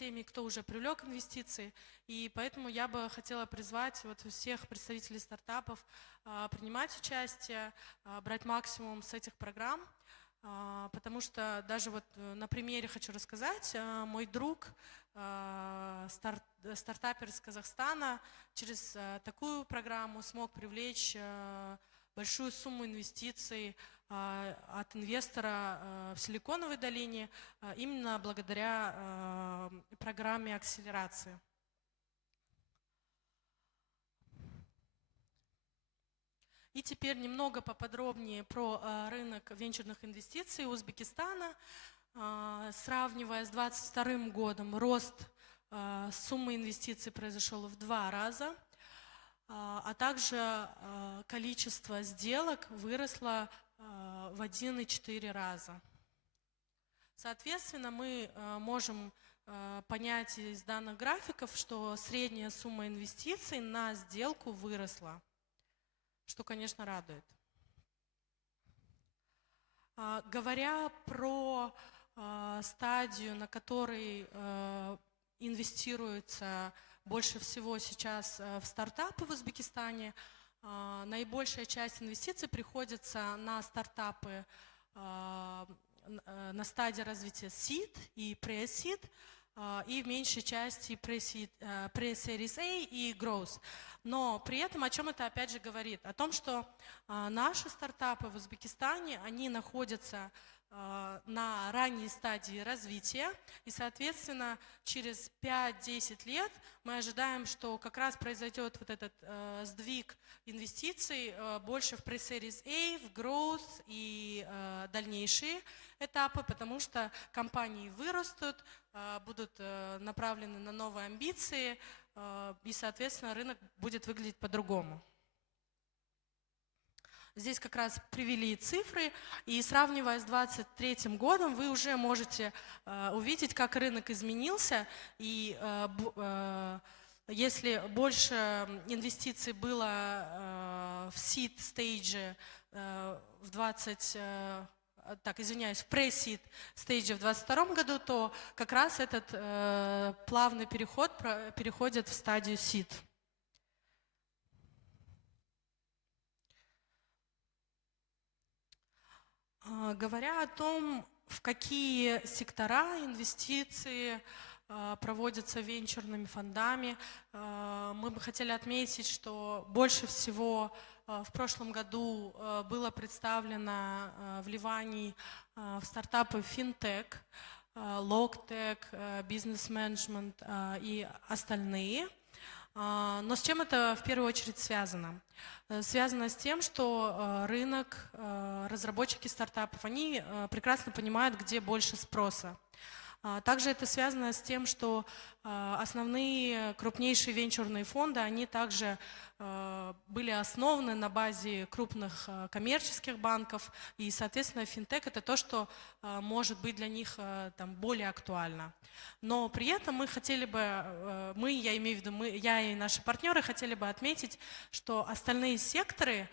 теми, кто уже привлек инвестиции. И поэтому я бы хотела призвать вот всех представителей стартапов принимать участие, брать максимум с этих программ. Потому что даже вот на примере хочу рассказать, мой друг, стартапер из Казахстана, через такую программу смог привлечь большую сумму инвестиций от инвестора в Силиконовой долине именно благодаря программе акселерации. И теперь немного поподробнее про рынок венчурных инвестиций Узбекистана. Сравнивая с 2022 годом, рост суммы инвестиций произошел в 2 раза, а также количество сделок выросло в 1,4 раза. Соответственно, мы можем понять из данных графиков, что средняя сумма инвестиций на сделку выросла, что, конечно, радует. Говоря про стадию, на которой инвестируется больше всего сейчас в стартапы в Узбекистане, наибольшая часть инвестиций приходится на стартапы на стадии развития Seed и Pre-Seed, и в меньшей части Pre-Series A и Growth. Но при этом о чем это опять же говорит? О том, что наши стартапы в Узбекистане, они находятся на ранней стадии развития, и, соответственно, через 5-10 лет мы ожидаем, что как раз произойдет вот этот сдвиг инвестиций больше в Pre-Series A, в Growth и дальнейшие этапы, потому что компании вырастут, будут направлены на новые амбиции, и, соответственно, рынок будет выглядеть по-другому. Здесь как раз привели цифры, и сравнивая с 2023 годом, вы уже можете увидеть, как рынок изменился. И если больше инвестиций было в seed stage в pre-seed stage в 2022 году, то как раз этот плавный переход переходит в стадию seed. Говоря о том, в какие сектора инвестиции проводятся венчурными фондами, мы бы хотели отметить, что больше всего в прошлом году было представлено вливаний в стартапы финтех, логтех, бизнес-менеджмент и остальные. Но с чем это в первую очередь связано? Связано с тем, что рынок, разработчики стартапов, они прекрасно понимают, где больше спроса. Также это связано с тем, что основные крупнейшие венчурные фонды, они также были основаны на базе крупных коммерческих банков, и, соответственно, финтех – это то, что может быть для них более актуально. Но при этом мы хотели бы, я имею в виду, я и наши партнеры хотели бы отметить, что остальные секторы,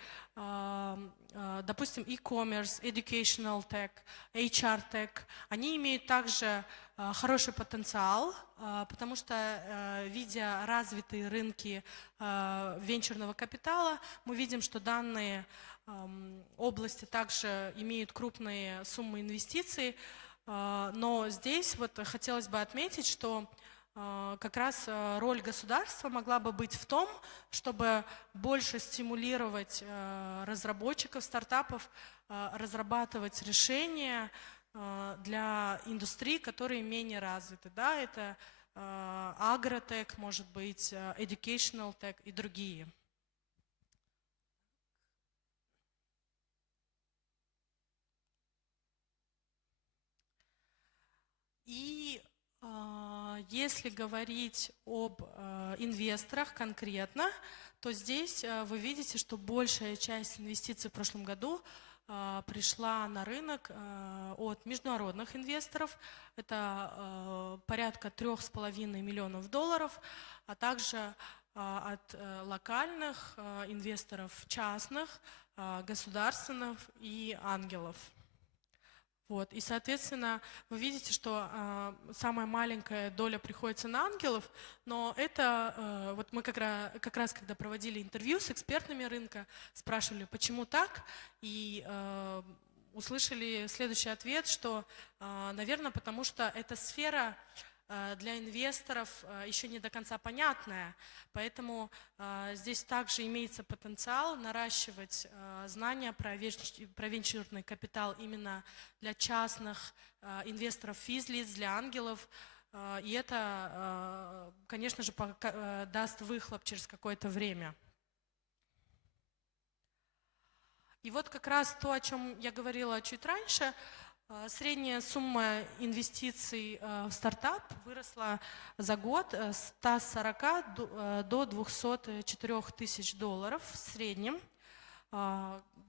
допустим, e-commerce, educational tech, HR tech, они имеют также хороший потенциал, потому что, видя развитые рынки венчурного капитала, мы видим, что данные области также имеют крупные суммы инвестиций. Но здесь вот хотелось бы отметить, что как раз роль государства могла бы быть в том, чтобы больше стимулировать разработчиков стартапов, разрабатывать решения для индустрий, которые менее развиты. Да, это агротек, может быть, educational tech и другие. И если говорить об инвесторах конкретно, то здесь вы видите, что большая часть инвестиций в прошлом году пришла на рынок от международных инвесторов. Это порядка $3,5 миллионов, а также от локальных инвесторов частных, государственных и ангелов. Вот. И, соответственно, вы видите, что самая маленькая доля приходится на ангелов, но это, вот мы как раз, когда проводили интервью с экспертами рынка, спрашивали, почему так, и услышали следующий ответ, что, наверное, потому что эта сфера для инвесторов еще не до конца понятная, поэтому здесь также имеется потенциал наращивать знания про венчурный капитал именно для частных инвесторов, физлиц, для ангелов, и это, конечно же, даст выхлоп через какое-то время. И вот как раз то, о чем я говорила чуть раньше, средняя сумма инвестиций в стартап выросла за год с 140 до 204 тысяч долларов в среднем.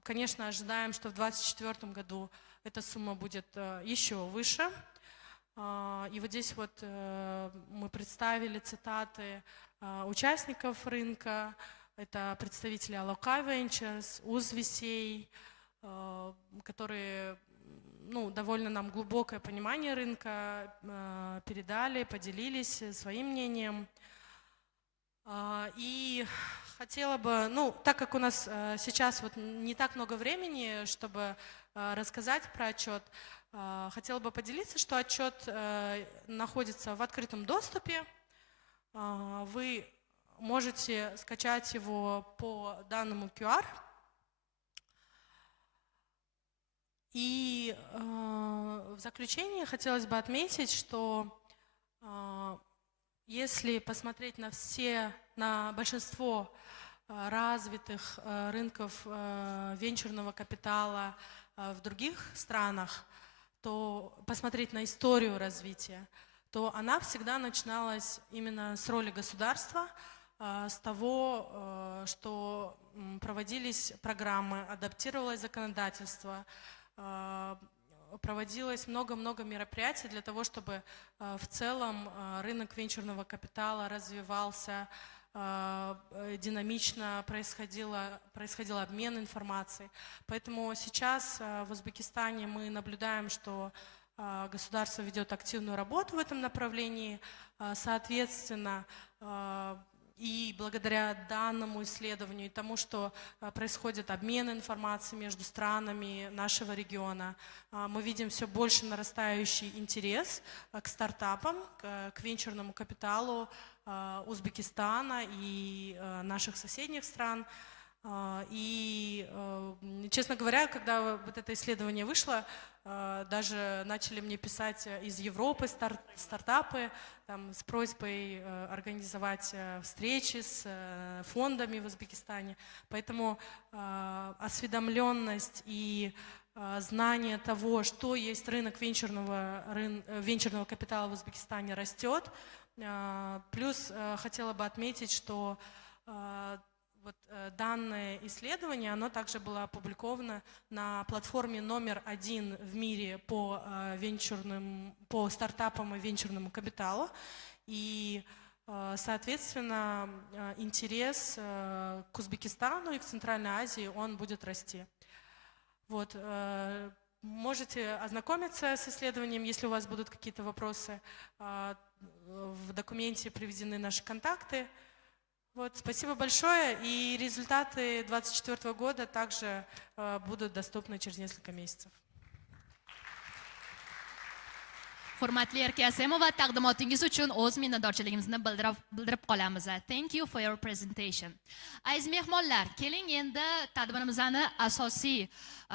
Конечно, ожидаем, что в 2024 году эта сумма будет еще выше. И вот здесь вот мы представили цитаты участников рынка. Это представители Alokai Ventures, Uzbekistan, которые довольно нам глубокое понимание рынка передали, поделились своим мнением. И хотела бы, так как у нас сейчас вот не так много времени, чтобы рассказать про отчет, хотела бы поделиться, что отчет находится в открытом доступе. Вы можете скачать его по данному QR. И в заключение хотелось бы отметить, что если посмотреть на большинство развитых рынков венчурного капитала в других странах, то посмотреть на историю развития, то она всегда начиналась именно с роли государства, с того, что проводились программы, адаптировалось законодательство, проводилось много-много мероприятий для того, чтобы в целом рынок венчурного капитала развивался, динамично происходил обмен информацией. Поэтому сейчас в Узбекистане мы наблюдаем, что государство ведет активную работу в этом направлении. Соответственно, и благодаря данному исследованию и тому, что происходит обмен информацией между странами нашего региона, мы видим все больше нарастающий интерес к стартапам, к венчурному капиталу Узбекистана и наших соседних стран. И, честно говоря, когда вот это исследование вышло, даже начали мне писать из Европы стартапы с просьбой организовать встречи с фондами в Узбекистане. Поэтому осведомленность и знание того, что есть рынок венчурного капитала в Узбекистане, растет. Плюс хотела бы отметить, что данное исследование, оно также было опубликовано на платформе номер 1 в мире по стартапам и венчурному капиталу. И, соответственно, интерес к Узбекистану и к Центральной Азии, он будет расти. Вот. Можете ознакомиться с исследованием, если у вас будут какие-то вопросы. В документе приведены наши контакты. Вот, спасибо большое, и результаты 2024 года также будут доступны через несколько месяцев. Hurmatli Erkasimova, taqdimotingiz uchun o'z minnatdorchiligimizni bildirib qolamiz. Thank you for your presentation. Aziz mehmonlar, keling endi tadbirimizni asosiy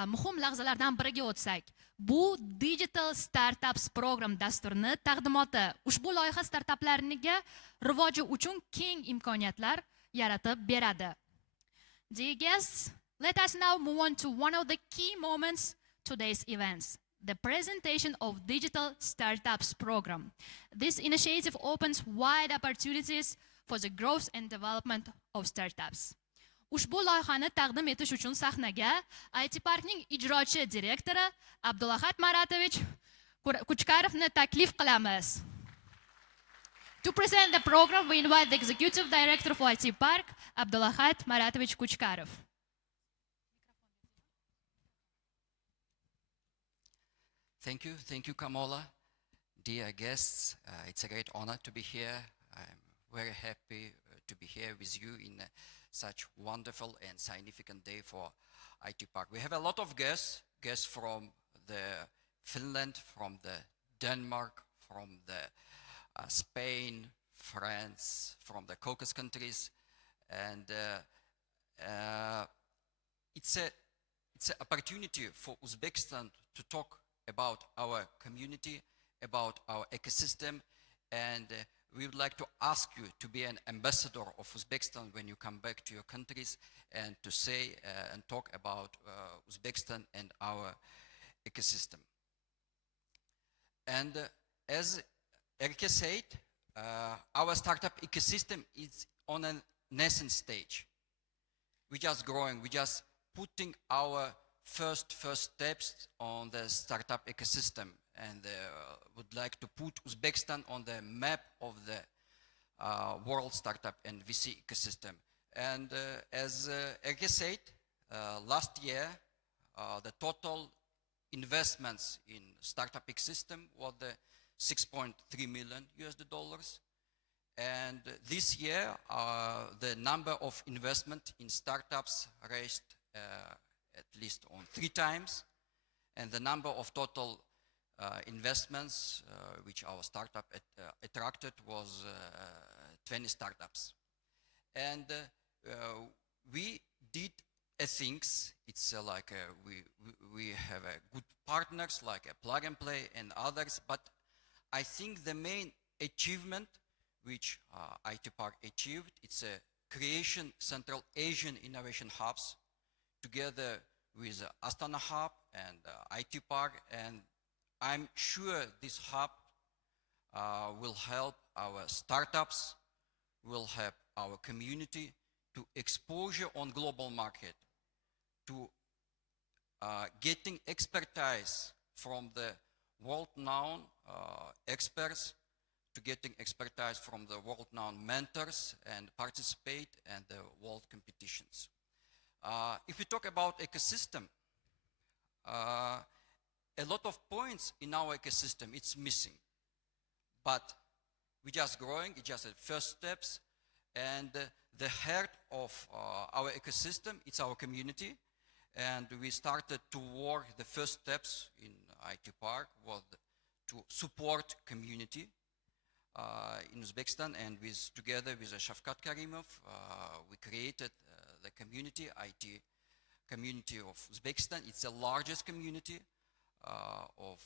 muhim lahzalardan biriga o'tsak. Bu Digital Startups program dasturining taqdimoti. Ushbu loyiha startaplarga rivoji uchun keng imkoniyatlar yaratib beradi. Dear guests, let us now move on to one of the key moments today's events. The presentation of Digital Startups program. This initiative opens wide opportunities for the growth and development of startups. Ushbu loyihani taqdim etish uchun sahnaga IT Parkning ijrochi direktori Abdulahad Maratovich Kuchkarovni taklif qilamiz. To present the program, we invite the Executive Director for IT Park, Abdulahad Maratovich Kuchkarov. Thank you, Kamola. Dear guests, it's a great honor to be here. I'm very happy to be here with you in such wonderful and significant day for IT Park. We have a lot of guests from the Finland, from the Denmark, from the Spain, France, from the Caucasus countries, and it's an opportunity for Uzbekistan to talk about our community, about our ecosystem, and we would like to ask you to be an ambassador of Uzbekistan when you come back to your countries and to say and talk about Uzbekistan and our ecosystem. And as Erke said, our startup ecosystem is on a nascent stage. We're just growing, we're just putting our first steps on the startup ecosystem, and would like to put Uzbekistan on the map of the world startup and VC ecosystem. And as Erke said, last year the total investments in startup ecosystem was the $6.3 million US. And this year the number of investment in startups raised at least on 3 times, and the number of total investments which our startup attracted was 20 startups. And we did things. It's like we have good partners like Plug and Play and others, but I think the main achievement which IT Park achieved, it's a creation Central Asian innovation hubs together with Astana Hub and IT Park, and I'm sure this hub will help our startups, will help our community to exposure on global market, to getting expertise from the world-known experts, to getting expertise from the world-known mentors and participate in the world competitions. If we talk about ecosystem, a lot of points in our ecosystem it's missing, but we're just growing, it's just the first steps, and the heart of our ecosystem, it's our community, and we started to work. The first steps in IT Park was to support community in Uzbekistan, and together with Shafkat Karimov, we created the community, IT community of Uzbekistan. It's the largest community of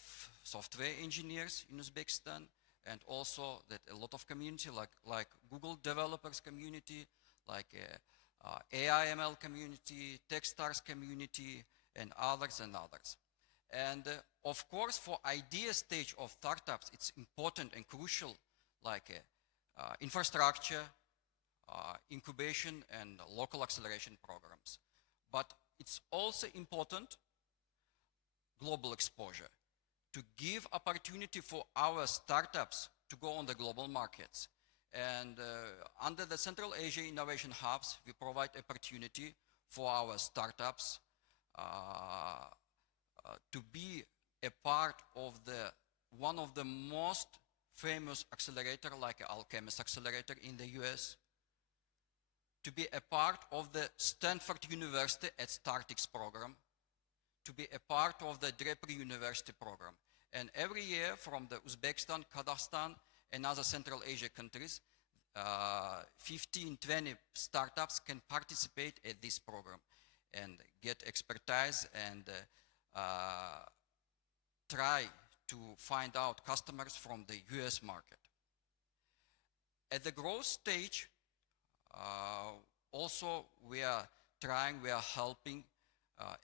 software engineers in Uzbekistan, and also that a lot of community like Google developers community, like AI ML community, Techstars community, and others and others. And of course, for idea stage of startups, it's important and crucial like infrastructure, incubation, and local acceleration programs. But it's also important global exposure, to give opportunity for our startups to go on the global markets. And under the Central Asia Innovation Hubs, we provide opportunity for our startups to be a part of one of the most famous accelerator like Alchemist Accelerator in the US, to be a part of the Stanford University at StartX program, to be a part of the Draper University program. And every year from the Uzbekistan, Kazakhstan, and other Central Asia countries, 15, 20 startups can participate at this program and get expertise and try to find out customers from the US market. At the growth stage, also we are helping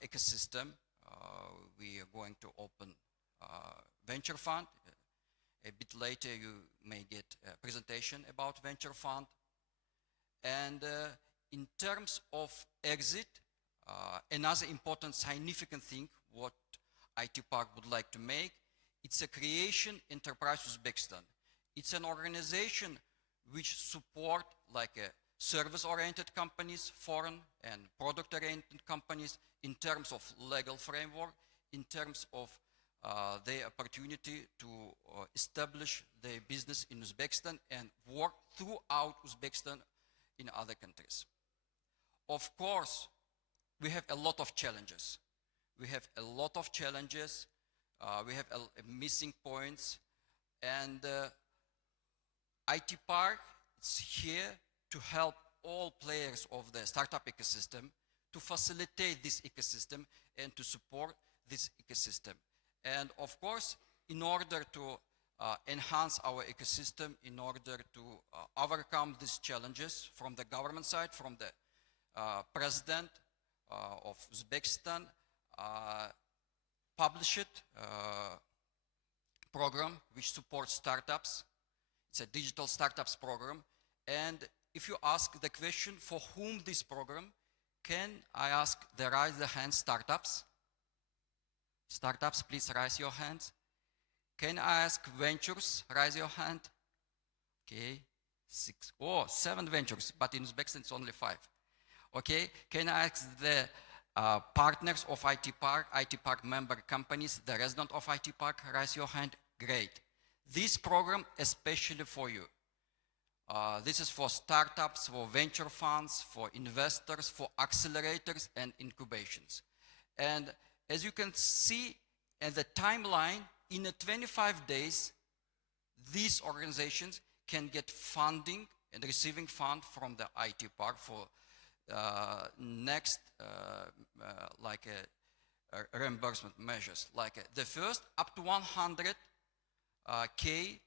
ecosystem. We are going to open venture fund. A bit later you may get a presentation about venture fund. And in terms of exit, another important significant thing what IT Park would like to make, it's a creation enterprise Uzbekistan. It's an organization which support like service-oriented companies, foreign and product-oriented companies in terms of legal framework, in terms of their opportunity to establish their business in Uzbekistan and work throughout Uzbekistan in other countries. Of course, we have a lot of challenges. We have a lot of challenges. We have missing points. And IT Park is here to help all players of the startup ecosystem to facilitate this ecosystem and to support this ecosystem. And of course, in order to enhance our ecosystem, in order to overcome these challenges from the government side, from the president of Uzbekistan, published program which supports startups. It's a digital startups program. And if you ask the question, for whom this program, can I ask the raise the hand startups? Startups, please raise your hands. Can I ask ventures, raise your hand? Okay, 7 ventures, but in Uzbekistan it's only 5. Okay, can I ask the partners of IT Park member companies, the resident of IT Park, raise your hand? Great. This program especially for you. This is for startups, for venture funds, for investors, for accelerators and incubations. And as you can see at the timeline, in 25 days, these organizations can get funding and receiving fund from the IT Park for next reimbursement measures. The first up to 100K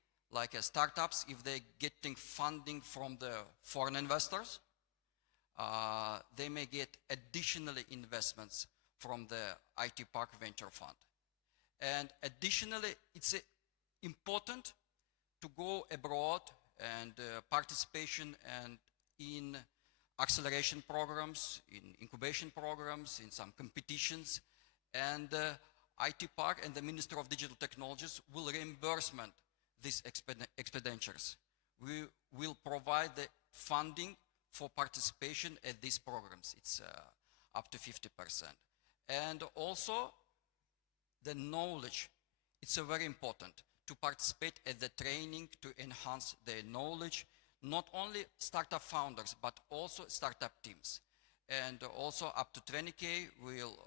startups, if they're getting funding from the foreign investors, they may get additional investments from the IT Park Venture Fund. And additionally, it's important to go abroad and participation and in acceleration programs, in incubation programs, in some competitions. And IT Park and the Minister of Digital Technologies will reimbursement these expenditures. We will provide the funding for participation at these programs. It's up to 50%. And also the knowledge. It's very important to participate at the training to enhance their knowledge, not only startup founders, but also startup teams. And also up to 20K will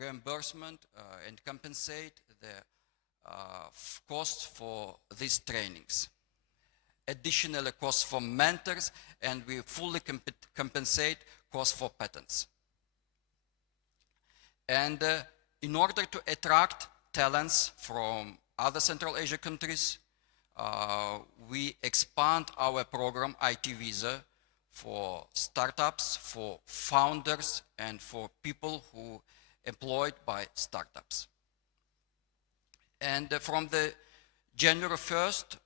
reimbursement and compensate the costs for these trainings. Additional costs for mentors, and we fully compensate costs for patents. And in order to attract talents from other Central Asia countries, we expand our program, IT Visa, for startups, for founders, and for people who employed by startups. And from the January 1st,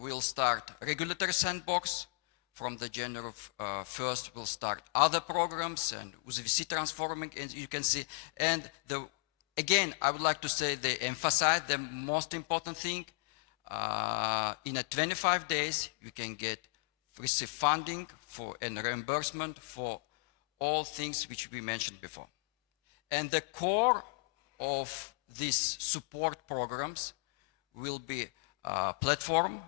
we'll start regulatory sandbox. From the January 1st, we'll start other programs and UZVC transforming, as you can see. And again, I would like to say they emphasize the most important thing. In 25 days, you can receive funding for and reimbursement for all things which we mentioned before. And the core of these support programs will be a platform.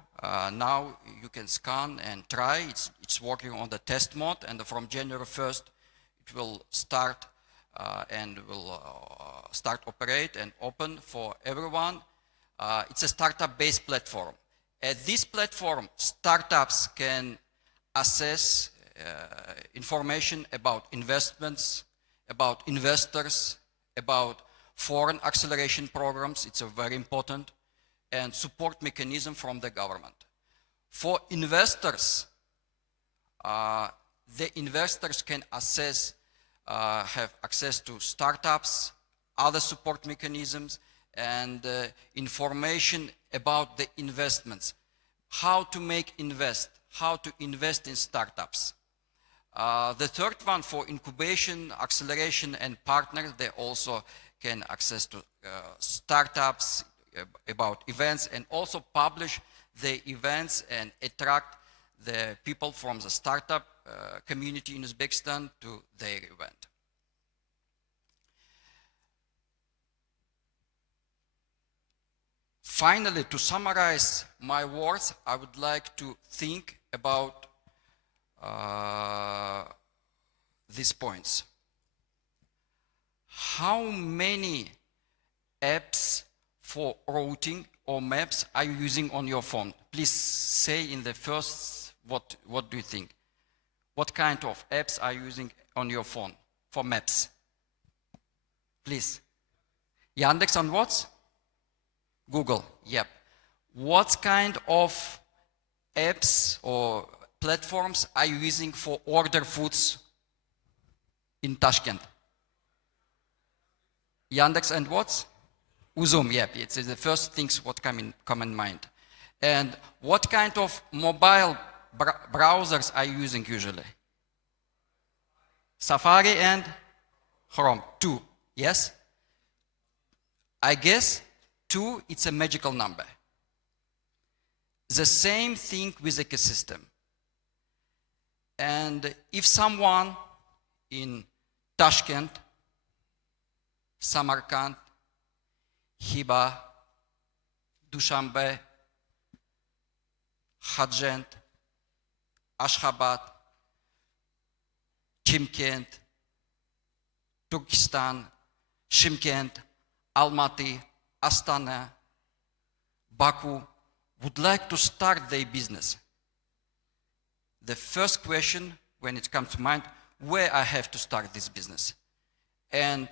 Now you can scan and try. It's working on the test mode, and from January 1st, it will start and will start operate and open for everyone. It's a startup-based platform. At this platform, startups can access information about investments, about investors, about foreign acceleration programs. It's a very important, and support mechanism from the government. For investors, the investors can have access to startups, other support mechanisms, and information about the investments, how to how to invest in startups. The third one, for incubation, acceleration, and partners, they also can access to startups, about events, and also publish the events and attract the people from the startup community in Uzbekistan to their event. finally, to summarize my words, I would like to think about these points. How many apps for routing or maps are you using on your phone? Please say in the first, what do you think? What kind of apps are you using on your phone for maps? Please. Yandex and what? Google, yep. What kind of apps or platforms are you using for order foods in Tashkent? Yandex and what? Uzum, yep, it's the first things what come in mind. And what kind of mobile browsers are you using usually? Safari and Chrome, 2, yes? I guess 2, it's a magical number. The same thing with ecosystem. And if someone in Tashkent, Samarkand, Hiba, Dushanbe, Khajent, Ashgabat, Chimkent, Turkistan, Shymkent, Almaty, Astana, Baku would like to start their business. The first question when it comes to mind, where I have to start this business. And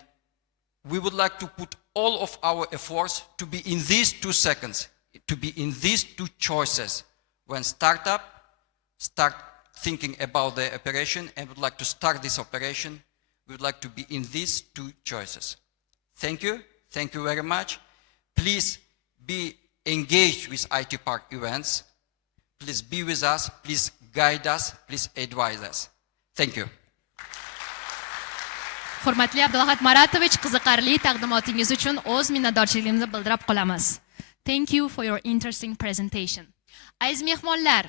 we would like to put all of our efforts to be in these 2 seconds, to be in these 2 choices. When startup start thinking about the operation and would like to start this operation, we would like to be in these 2 choices. Thank you very much. Please be engaged with IT Park events. Please be with us, please guide us, please advise us. Thank you. Hurmatli Abdulahad Maratovich, qiziqarli taqdimotingiz uchun o'z minnatdorchiligimizni bildirib qolamiz. Thank you for your interesting presentation. Aziz mehmonlar,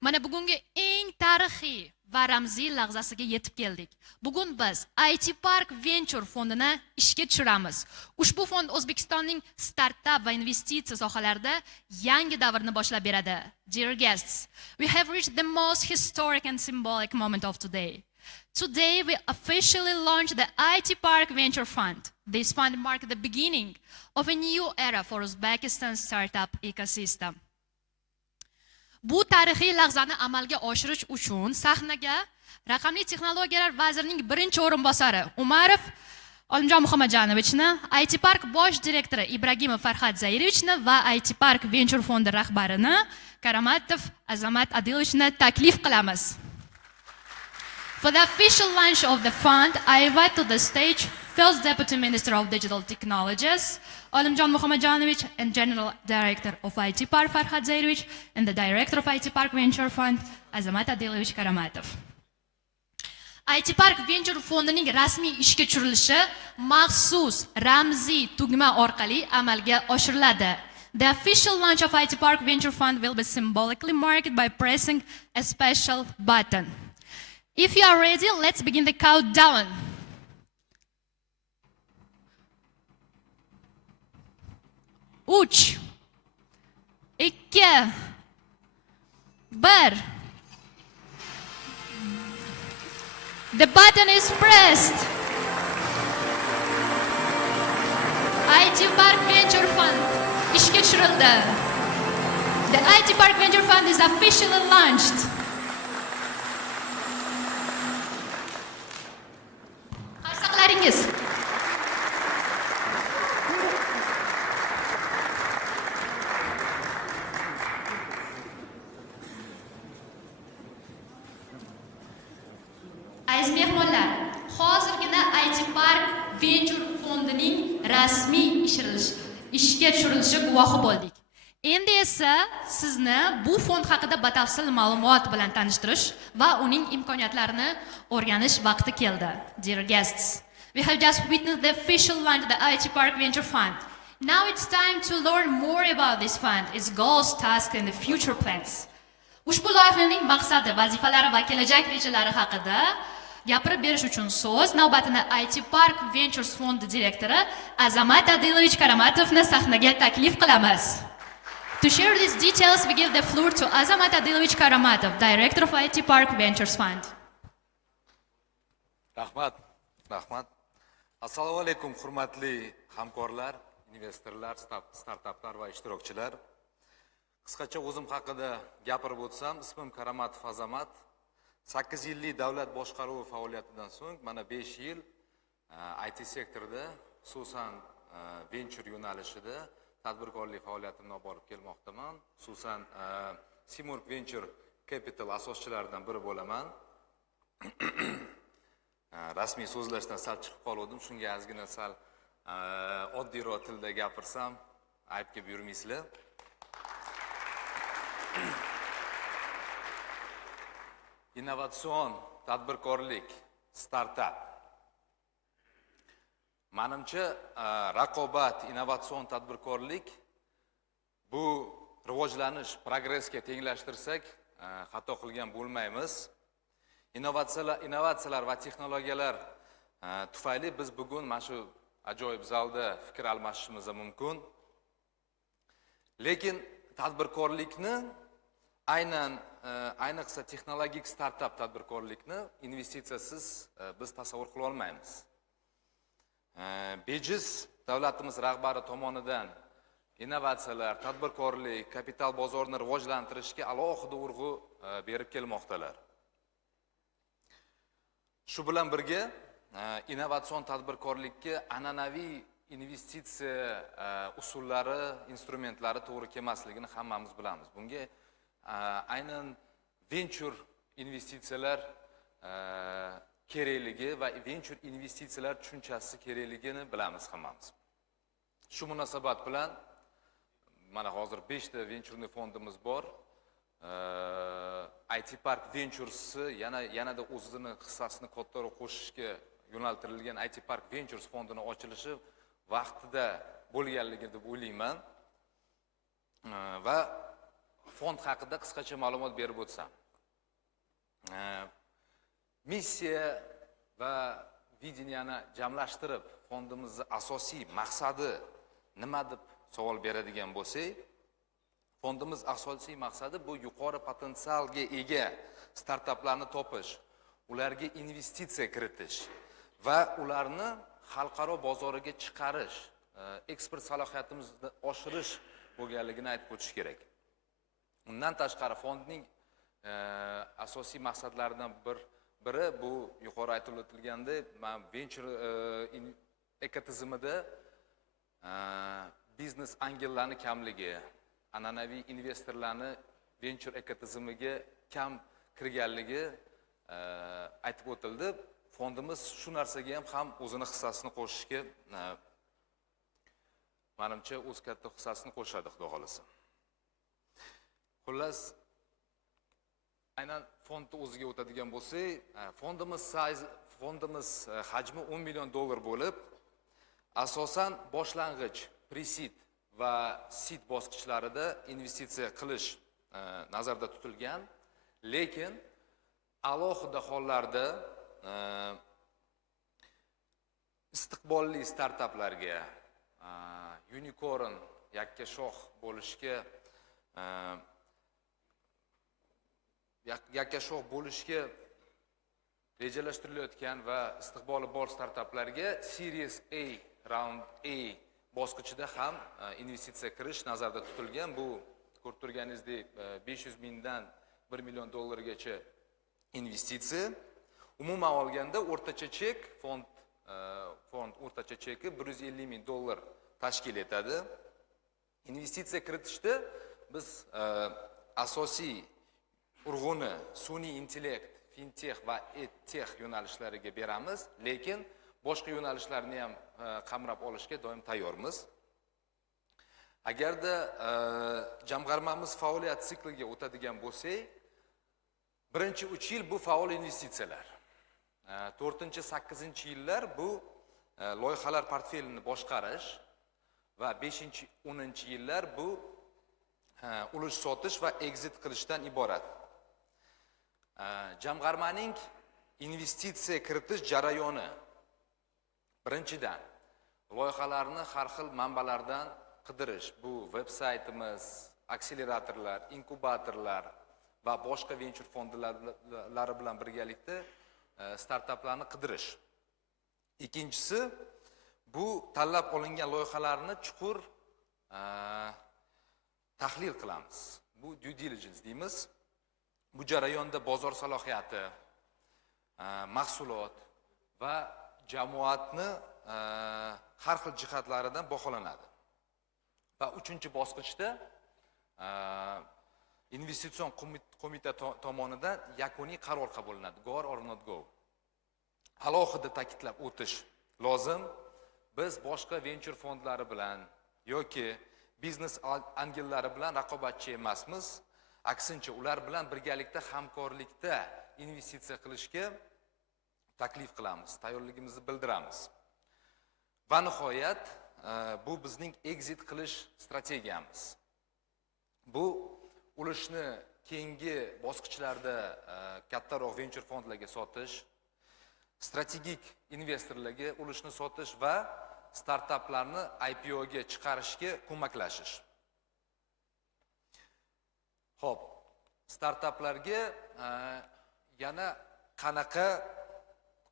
mana bugungi eng tarixiy va ramziy lahzasiga yetib keldik. Bugun biz IT Park Venture fondini ishga tushiramiz. Ushbu fond O'zbekistonning startup va investitsiya sohalarida yangi davrni boshlab beradi. Dear guests, we have reached the most historic and symbolic moment of today. Today, we officially launched the IT Park Venture Fund. This fund marked the beginning of a new era for Uzbekistan's startup ecosystem. Bu tarixiy lahzani amalga oshirish uchun sahnaga Raqamli texnologiyalar vazirining birinchi o'rinbosari Umarov Olimjon Muhammajanovichni, IT Park bosh direktori Ibragimov Farhad Zairivichni va IT Park Venture fondi rahbarini Karamatov Azamat Adilovichni taklif qilamiz. For the official launch of the fund, I invite to the stage First Deputy Minister of Digital Technologies, Olimjon Muhammadjanovich, and General Director of IT Park Farhad Zairevich, and the Director of IT Park Venture Fund, Azamat Adilovich Karamatov. IT Park Venture fondining rasmiy ishga tushirilishi maxsus ramziy tugma orqali amalga oshiriladi. The official launch of IT Park Venture Fund will be symbolically marked by pressing a special button. If you are ready, let's begin the countdown. 3, 2, 1. The button is pressed. IT Park Venture Fund ishga tushirildi. The IT Park Venture Fund is officially launched. Qarsaqlaringiz. Aziz mehmonlar, hozirgina IT Park Venture fondining rasmiy ishga tushirilishi guvohi bo'ldik. Endi esa sizni bu fond haqida batafsil ma'lumot bilan tanishtirish va uning imkoniyatlarini o'rganish vaqti keldi. Dear guests, we have just witnessed the official launch of the IT Park Venture Fund. Now it's time to learn more about this fund, its goals, tasks, and the future plans. Ushbu loyihaning maqsadi, vazifalari va kelajak rejalari haqida Gapirib berish uchun so'z navbatini IT Park Ventures fondi direktori Azamat Adilovich Karamatovni sahnaga taklif qilamiz. To share these details, we give the floor to Azamat Adilovich Karamatov, Director of IT Park Ventures Fund. Rahmat. Assalomu alaykum, hurmatli hamkorlar, investorlar, startaplar va ishtirokchilar. Qisqacha o'zim haqida gapirib o'tsam, ismim Karamatov Azamat. 8 yillik davlat boshqaruvi faoliyatidan so'ng mana 5 yil IT sektorida, xususan venture yo'nalishida tadbirkorlik faoliyatimni olib borib kelmoqdaman. Xususan Simurg Venture Capital asoschilaridan biri bo'laman. Rasmiy so'zlashdan sal chiqib qoldim. Shunga ozgina sal oddiyroq tilda gapirsam, aybga buyurmaysizlar. Innovatsion tadbirkorlik, startup. Menimcha, raqobat, innovatsion tadbirkorlik bu rivojlanish, progressga tenglashtirsak, xato qilgan bo'lmaymiz. Innovatsiyalar va texnologiyalar tufayli biz bugun mana shu ajoyib zalda fikr almashishimiz mumkin. Lekin tadbirkorlikni ayniqsa texnologik startup tadbirkorlikni investitsiyasiz biz tasavvur qila olmaymiz. Bejiz davlatimiz rahbari tomonidan innovatsiyalar, tadbirkorlik, kapital bozorini rivojlantirishga alohida urg'u berib kelmoqdalar. Shu bilan birga innovatsion tadbirkorlikka an'anaviy investitsiya usullari, instrumentlari to'g'ri kelmasligini hammamiz bilamiz. Bunga aynan venture investitsiyalar kerakligi va venture investitsiyalar tushunchasi kerakligini bilamiz hammamiz. Shu munosabat bilan mana hozir 5 ta venture fondimiz bor. IT Park Ventures yanada o'zini hissasini kattaroq qo'shishga yo'naltirilgan IT Park Ventures fondini ochilishi vaqtida bo'lganligi deb o'ylayman. Va fond haqida qisqacha ma'lumot berib o'tsam. Missiya va videniyani jamlashtirib, fondimizning asosiy maqsadi nima deb savol beradigan bo'lsak, fondimiz asosiy maqsadi bu yuqori potensialga ega startaplarni topish, ularga investitsiya kiritish va ularni xalqaro bozoriga chiqarish, eksport salohiyatimizni oshirish bo'lganligini aytib o'tish kerak. Undan tashqari fondning asosiy maqsadlaridan biri bu yuqori aytib o'tilgandek, venture ekotizimida biznes angellarni kamligi, an'anaviy investorlarni venture ekotizimiga kam kirganligi aytib o'tildi. Fondimiz shu narsaga ham o'zini hissasini qo'shishga menimcha o'z katta hissasini qo'shadi, xudo xolasa. Xullas, aynan fondni o'ziga o'tadigan bo'lsak, fondimiz hajmi $10 million bo'lib, asosan boshlang'ich, pre-seed va seed bosqichlarida investitsiya qilish nazarda tutilgan, lekin alohida hollarda istiqbolli startaplarga, unicorn, yakkashoh bo'lishga rejalashtirilayotgan va istiqboli bor startaplarga Series A, Round A bosqichida ham investitsiya kirish nazarda tutilgan. Bu ko'rib turganingizdek 500 mingdan $1 million gacha investitsiya. Umuman olganda o'rtacha chek fond o'rtacha cheki $150 ming tashkil etadi. Investitsiya kiritishda biz asosiy urg'uni sun'iy intellekt, fintech va edtech yo'nalishlariga beramiz, lekin boshqa yo'nalishlarni ham qamrab olishga doim tayyormiz. Agarda jamg'armamiz faoliyat sikliga o'tadigan bo'lsak, birinchi 3 yil bu faol investitsiyalar. 4-8 yillar bu loyihalar portfelini boshqarish va 5-10 yillar bu ulush sotish va exit qilishdan iborat. Jamg'armaning investitsiya kiritish jarayoni. Birinchidan, loyihalarni har xil manbalardan qidirish. Bu veb-saytimiz, akseleratorlar, inkubatorlar va boshqa venture fondlari bilan birgalikda startaplarni qidirish. Ikkinchisi, bu tanlab olingan loyihalarni chuqur tahlil qilamiz. Bu due diligence deymiz. Bu jarayonda bozor salohiyati, mahsulot va jamoatni har xil jihatlaridan baholanadi. Va uchinchi bosqichda investitsion qo'mita tomonidan yakuniy qaror qabul qilinadi. Go or not go. Alohida ta'kidlab o'tish lozim. Biz boshqa venture fondlari bilan yoki biznes angellari bilan raqobatchi emasmiz. Aksincha, ular bilan birgalikda hamkorlikda investitsiya qilishga taklif qilamiz, tayyorligimizni bildiramiz. Va nihoyat, bu bizning exit qilish strategiyamiz. Bu ulushni keyingi bosqichlarda kattaroq venture fondlarga sotish, strategik investorlarga ulushni sotish va startaplarni IPO ga chiqarishga ko'maklashish. Xo'p, startaplarga yana qanaqa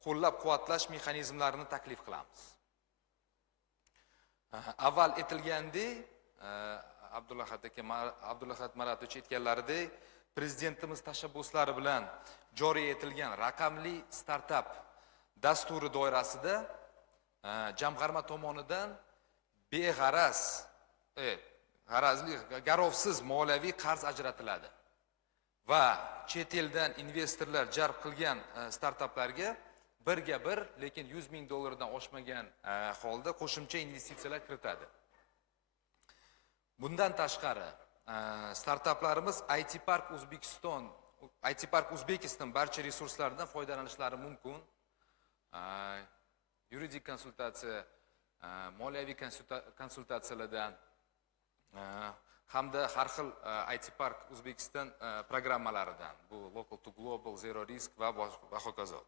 qo'llab-quvvatlash mexanizmlarini taklif qilamiz. Avval aytilgandek, Abdullahat Maratovich aytganlaridek, prezidentimiz tashabbuslari bilan joriy etilgan raqamli startap dasturi doirasida jamg'arma tomonidan garovsiz moliyaviy qarz ajratiladi va chet eldan investorlar jalb qilgan startaplarga birga bir, lekin 100 ming dollardan oshmagan holda qo'shimcha investitsiyalar kiritadi. Bundan tashqari, startaplarimiz IT Park Uzbekistan barcha resurslaridan foydalanishlari mumkin. Yuridik konsultatsiya, moliyaviy konsultatsiyalardan hamda har xil IT Park Uzbekistan programmalaridan, bu Local to Global, Zero Risk va hokazo.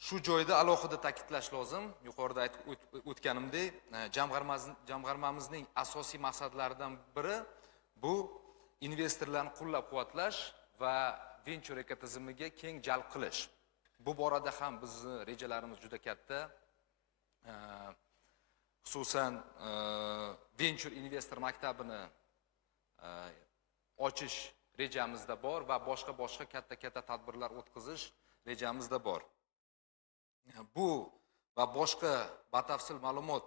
Shu joyda alohida ta'kidlash lozim. Yuqorida aytib o'tganimdek, jamg'armamizning asosiy maqsadlaridan biri bu investorlarni qo'llab-quvvatlash va venture ekotizimiga keng jalb qilish. Bu borada ham bizning rejalarimiz juda katta. Xususan, venture investor maktabini ochish rejamizda bor va boshqa katta tadbirlar o'tkazish rejamizda bor. Bu va boshqa batafsil ma'lumot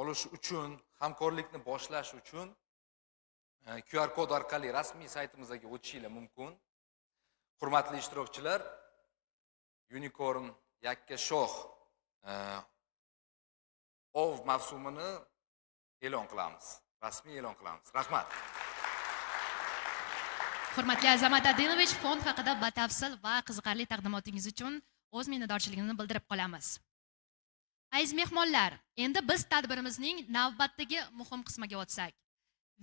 olish uchun, hamkorlikni boshlash uchun QR kod orqali rasmiy saytimizga o'tishingiz mumkin. Hurmatli ishtirokchilar, Unicorn yakka shoh ov mavsumini e'lon qilamiz. Rasmiy e'lon qilamiz. Rahmat. Hurmatli Azamat Adilovich, fond haqida batafsil va qiziqarli taqdimotingiz uchun o'z minnatdorchiligimizni bildirib qolamiz. Aziz mehmonlar, endi biz tadbirimizning navbatdagi muhim qismiga o'tsak.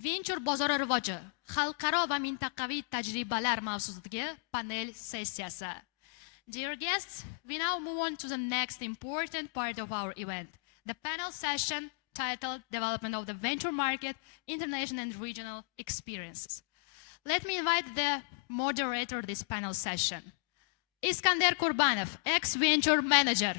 Venture bozori rivoji, xalqaro va mintaqaviy tajribalar mavzusidagi panel sessiyasi. Dear guests, we now move on to the next important part of our event, the panel session titled Development of the Venture Market, International and Regional Experiences. Let me invite the moderator of this panel session, Iskander Kurbanov, ex-venture manager.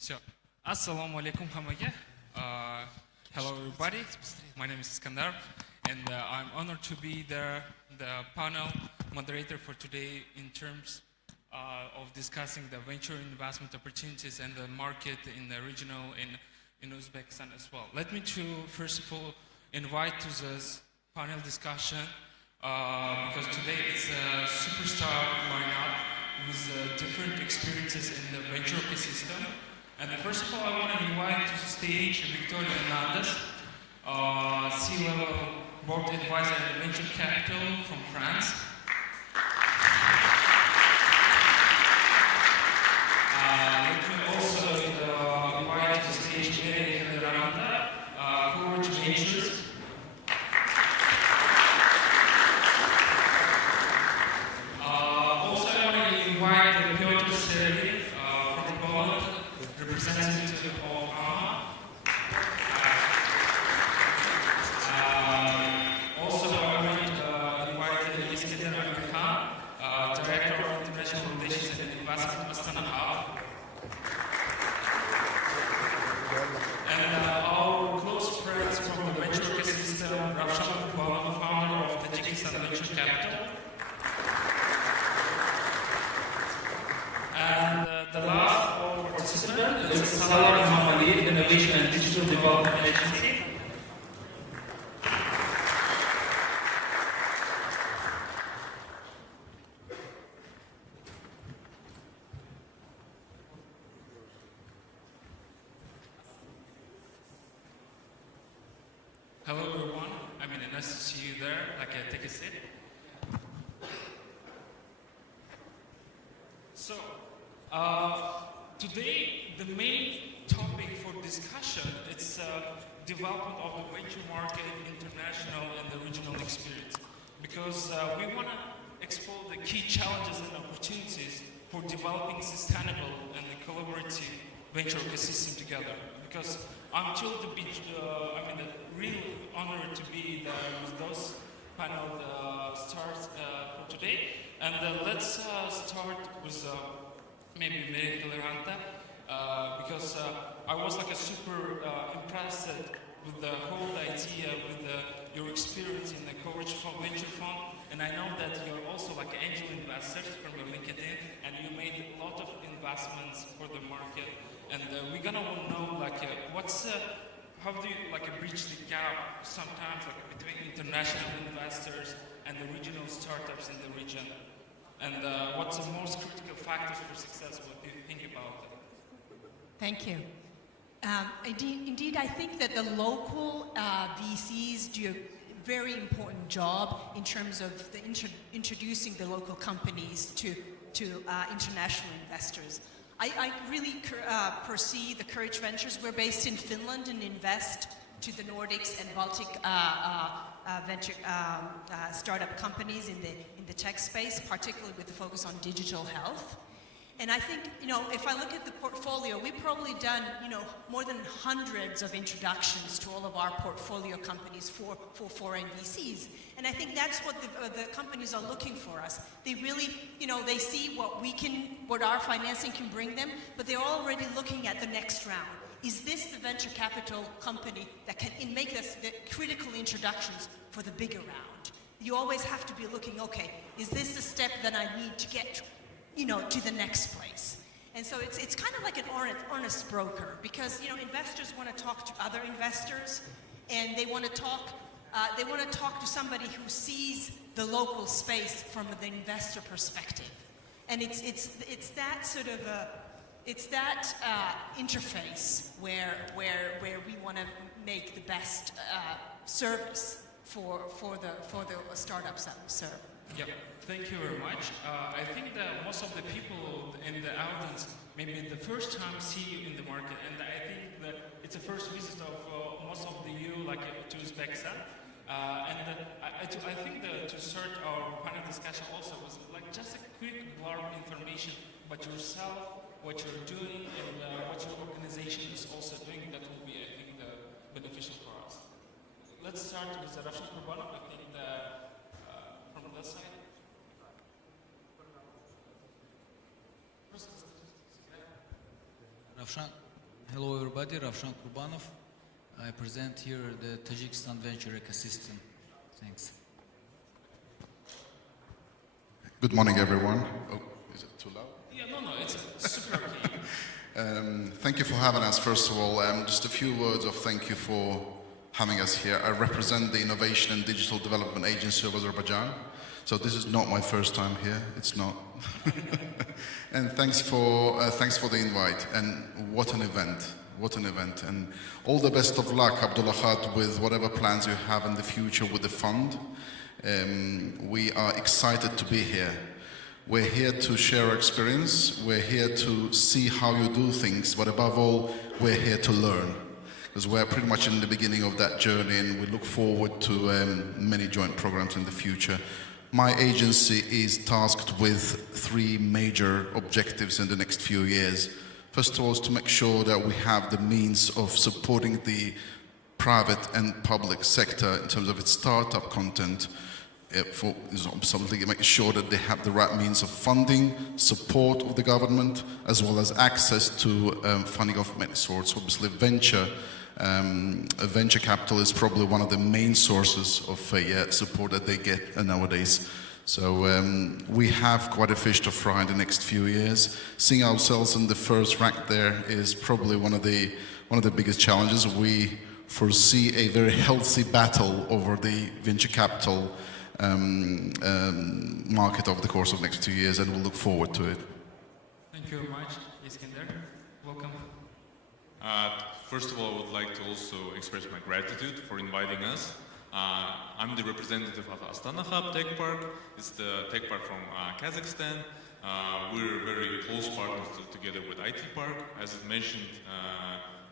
Все. Assalamu alaikum hammaga. Hello everybody. My name is Iskandar, and I'm honored to be the panel moderator for today in terms of discussing the venture investment opportunities and the market in the regional in Uzbekistan as well. Let me to first of all invite to this panel discussion because today it's a superstar lineup with different experiences in the venture ecosystem. And first of all, I want to invite to the stage Victoria Hernandez, C-level board advisor at Venture Capital from France. Let me also invite to the stage Mary Miranda, Courage Ventures. Also, I want to invite Piotr Sergey from Poland, representative of AMA. Also, I want to invite Iskandar Khan, Director of International Relations and Investment Astana Hub. And our close friends from the venture ecosystem, Ravshan Kurbanov, founder of Uzbekistan Venture Capital. And the last participant is Salar Mamali, Innovation and Digital Development Agency. Hello everyone, nice to see you there, take a seat. So, today the main topic for discussion is development of the venture market, international and the regional experience. Because we want to explore the key challenges and opportunities for developing sustainable and the collaborative venture ecosystem together. Because I'm thrilled to be, the real honor to be there with those panel starts for today. And let's start with maybe Mary Toleranta, because I was super impressed with the whole idea, with your experience in the Courage Venture Fund. And I know that you're also angel investors from your LinkedIn, and you made a lot of investments for the market. And we're gonna want to know how do you bridge the gap sometimes between international investors and the regional startups in the region? And what's the most critical factors for success? What do you think about it? Thank you. Indeed, I think that the local VCs do a very important job in terms of introducing the local companies to international investors. I really perceive the Courage Ventures. We're based in Finland and invest to the Nordics and Baltic venture startup companies in the tech space, particularly with the focus on digital health. And I think, if I look at the portfolio, we've probably done, more than hundreds of introductions to all of our portfolio companies for foreign VCs. And I think that's what the companies are looking for us. They really, they see what our financing can bring them, but they're already looking at the next round. Is this the venture capital company that can make us the critical introductions for the bigger round? You always have to be looking, okay, is this the step that I need to get to the next place? And so it's kind of like an honest broker, because investors want to talk to other investors, and they want to talk to somebody who sees the local space from the investor perspective. And it's that sort of interface where we want to make the best service for the startups that we serve. Yep. Thank you very much. I think that most of the people in the audience maybe the first time see you in the market, and I think that it's the first visit of most of you to Uzbekistan. I think that to start our panel discussion also was just a quick blurb information about yourself, what you're doing, and what your organization is also doing. That will be, I think, beneficial for us. Let's start with Ravshan Kurbanov. I think from this side. Hello everybody, Ravshan Kurbanov. I present here the Tajikistan venture ecosystem. Thanks. Good morning, everyone. Oh, is it too loud? Yeah, no, it's super okay. Thank you for having us. First of all, just a few words of thank you for having us here. I represent the Innovation and Digital Development Agency of Azerbaijan. So this is not my first time here. It's not. And thanks for the invite. And what an event. What an event. And all the best of luck, Abdullah Khat, with whatever plans you have in the future with the fund. We are excited to be here. We're here to share our experience. We're here to see how you do things. But above all, we're here to learn. Because we're pretty much in the beginning of that journey, and we look forward to many joint programs in the future. My agency is tasked with 3 major objectives in the next few years. First of all, is to make sure that we have the means of supporting the private and public sector in terms of its startup content, for something, making sure that they have the right means of funding, support of the government, as well as access to funding of many sorts. Obviously, venture capital is probably one of the main sources of support that they get nowadays. So we have quite a fish to fry in the next few years. Seeing ourselves in the first rank there is probably one of the biggest challenges. We foresee a very healthy battle over the venture capital market over the course of the next 2 years, and we'll look forward to it. Thank you very much, Iskender. Welcome. First of all, I would like to also express my gratitude for inviting us. I'm the representative of Astana Hub Tech Park. It's the tech park from Kazakhstan. We're very close partners together with IT Park. As mentioned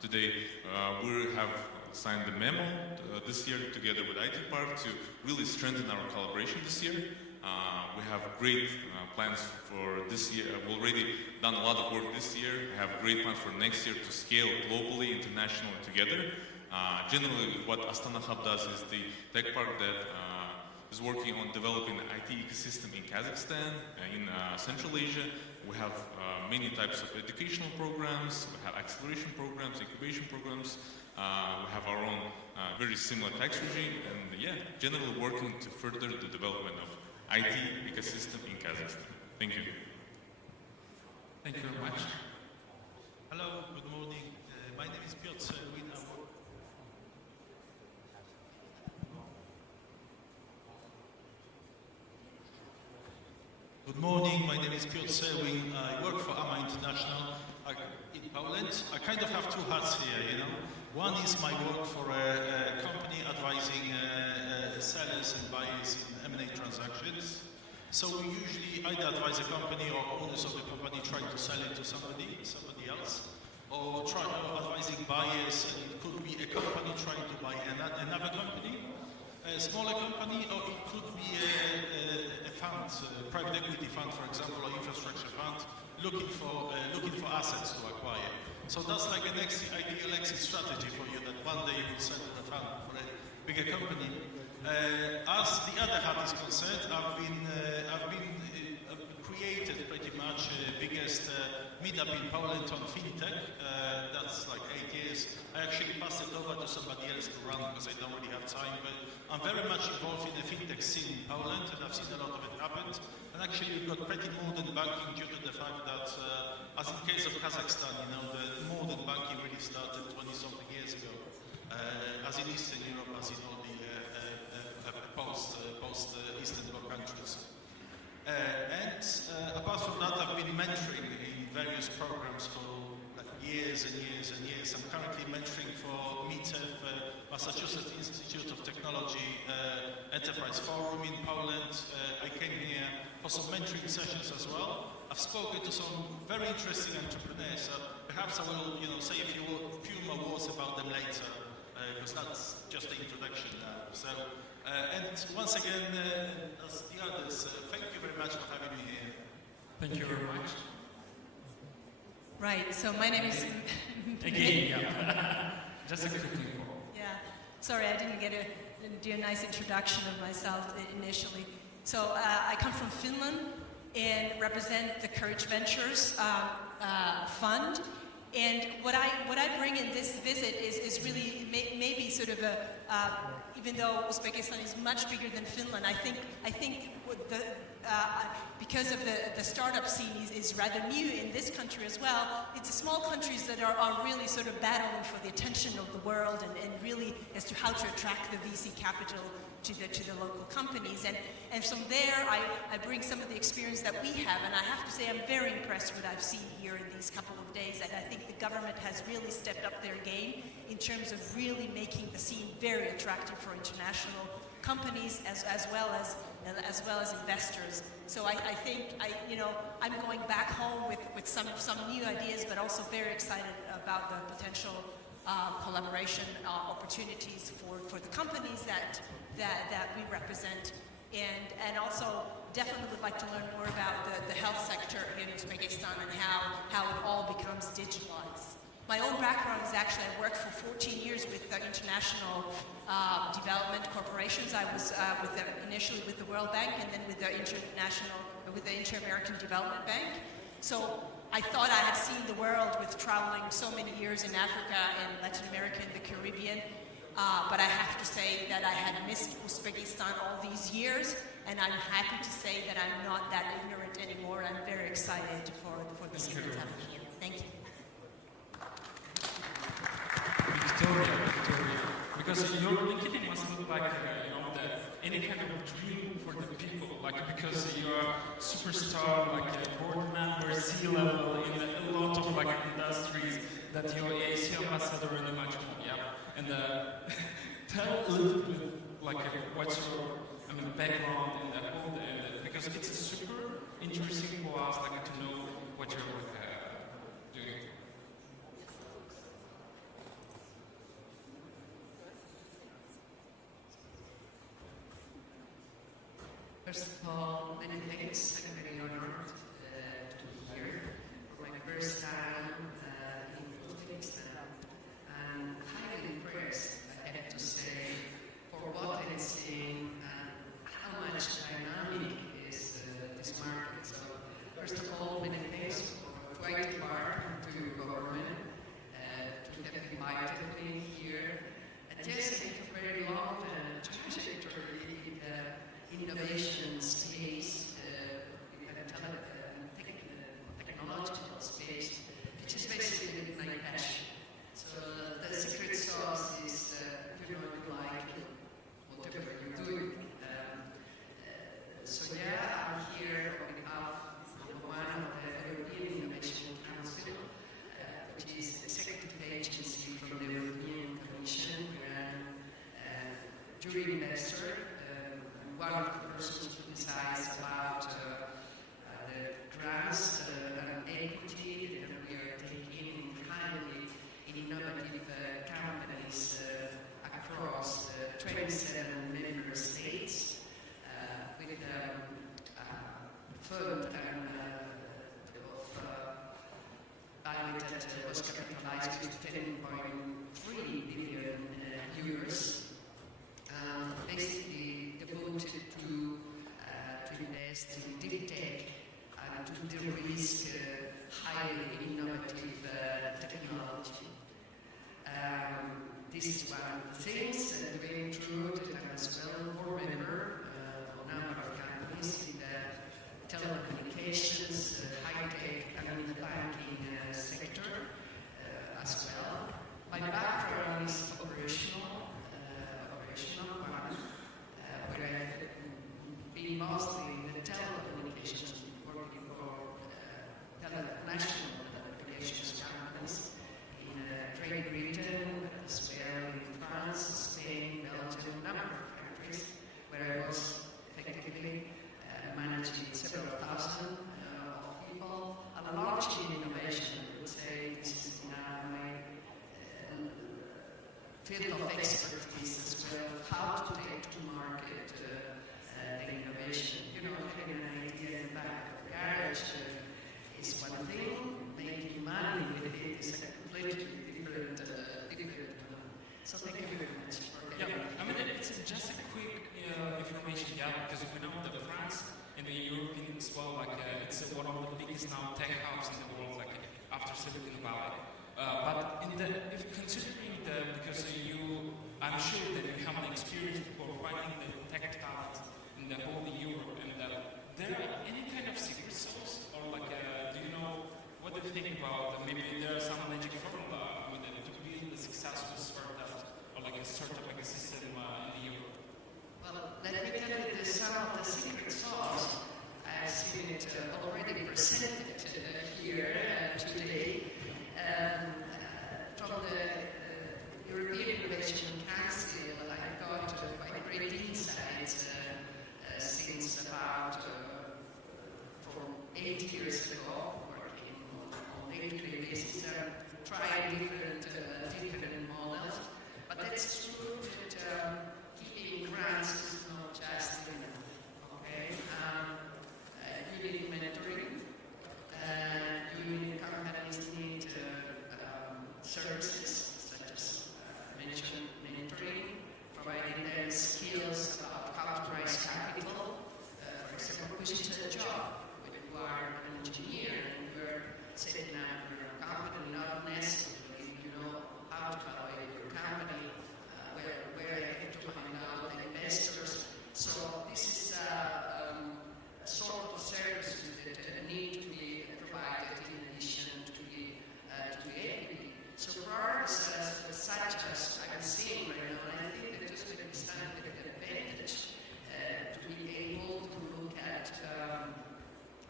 today, we have signed the memo this year together with IT Park to really strengthen our collaboration this year. We have great plans for this year. We've already done a lot of work this year. We have great plans for next year to scale globally, internationally together. Generally, what Astana Hub does is the tech park that is working on developing the IT ecosystem in Kazakhstan, in Central Asia. We have many types of educational programs. We have acceleration programs, incubation programs. We have our own very similar tax regime, and generally working to further the development of IT ecosystem in Kazakhstan. Thank you. Thank you very much. Hello, good morning. My name is Piotr. Good morning, my name is Piotr Serwin. I work for AMA International in Poland. I kind of have 2 hats here, you know. One is my work for a company advising sellers and buyers in M&A transactions. So we usually either advise a company or owners of the company trying to sell it to somebody else, or advising buyers, and it could be a company trying to buy another company, a smaller company, or it could be a fund, a private equity fund, for example, or infrastructure fund, looking for assets to acquire. So that's like an ideal exit strategy for you, that one day you will sell to the fund for a bigger company. As the other hat is concerned, I've been created pretty much biggest meetup in Poland on fintech. That's like 8 years. I actually passed it over to somebody else to run because I don't really have time. But I'm very much involved in the fintech scene in Poland, and I've seen a lot of it happen. And actually, we've got pretty modern banking due to the fact that, as in case of Kazakhstan, you know, the modern banking really started 20-something years ago. As in Eastern Europe, as in all the post-Eastern Bloc countries. And apart from that, I've been mentoring in various programs for like years and years and years. I'm currently mentoring for MITEF, Massachusetts Institute of Technology Enterprise Forum in Poland. I came here for some mentoring sessions as well. I've spoken to some very interesting entrepreneurs. Perhaps I will, say a few more words about them later, because that's just the introduction now. So, and once again, as the others, thank you very much for having me here. Thank you very much. Right, so my name is... Again, just a quick info. Yeah, sorry, I didn't do a nice introduction of myself initially. So I come from Finland and represent the Courage Ventures fund. And what I bring in this visit is really maybe sort of even though Uzbekistan is much bigger than Finland, I think because of the startup scene is rather new in this country as well. It's small countries that are really sort of battling for the attention of the world and really as to how to attract the VC capital to the local companies. And from there, I bring some of the experience that we have, and I have to say I'm very impressed with what I've seen here in these couple of days, and I think the government has really stepped up their game in terms of really making the scene very attractive for international companies as well as investors. So I think I'm going back home with some new ideas, but also very excited about the potential collaboration opportunities for the companies that we represent, and also definitely would like to learn more about the health sector in Uzbekistan and how it all becomes digitalized. My own background is actually I worked for 14 years with international development corporations. I was initially with the World Bank and then with the Inter-American Development Bank. So I thought I had seen the world with traveling so many years in Africa and Latin America and the Caribbean. But I have to say that I had missed Uzbekistan all these years, and I'm happy to say that I'm not that ignorant anymore. I'm very excited for the scene that's happening here. Thank you. Victoria, because your LinkedIn must look like any kind of dream for the people, because you're a superstar, a board member, C-level in a lot of industries that you're a AC ambassador and much more. Yeah, and tell a little bit what's your background in that whole because it's super interesting for us to know what you're doing. First of all, many thanks. I'm very honored to be here for my first time in Uzbekistan. I'm highly impressed, I have to say, for what I'm seeing and how much dynamic is this market. So, first of all, many thanks to IT Park and to your government to have invited me here. And yes, I have a very long trajectory in the innovation space, technological space, which is basically my passion. So the secret sauce is you like whatever you're doing. So yeah, I'm here on behalf of one of the European Innovation Council, which is the executive agency from the European Commission. Jury investor, one of the persons who decides about the grants and equity that we are taking in highly innovative companies across 27 member states with a fund value that was capitalized with 10.3 billion euros. Basically devoted to invest in deep tech and to de-risk highly innovative technology. This is one of the things that we include as well board member of a number of companies in the telecommunications, high-tech and in the banking sector as well. My background is operational one, where I've been mostly in the telecommunications, working for national telecommunications companies in Great Britain, as well in France, Spain, Belgium, a number of countries, where I was effectively managing several thousand of people and launching innovation. I would say this is now my field of expertise as well, how to take to market the innovation. Having an idea in the back of the garage is one thing, making money with it is a completely different So thank you very much for having me. It's just a quick information, because we know that France and the European as well, it's one of the biggest now tech hubs in the world, after Silicon Valley. if considering that, because I'm sure that you have an experience for finding the tech talent in the whole Europe, and there are any kind of secret sauce, or like, do you know what do you think about? Maybe there are some magic formula to build a successful startup or like a startup ecosystem in Europe. Well, let me tell you that some of the secret sauce, I've seen it already presented here today. From the European Innovation Council, I got quite great insights since about from 8 years ago, working on a daily basis, trying different models. But that's true that keeping grants is not just enough. Okay, you need mentoring. Companies need services such as mentioned mentoring, providing them skills about how to raise capital. For example, which is a job when you are an engineer and you're setting up your company, not necessarily you know how to evaluate your company, where you have to find out the investors. So this is sort of services that need to be provided in addition to the equity. So programs such as I'm seeing right now, and I think that Uzbekistan has an advantage to be able to look at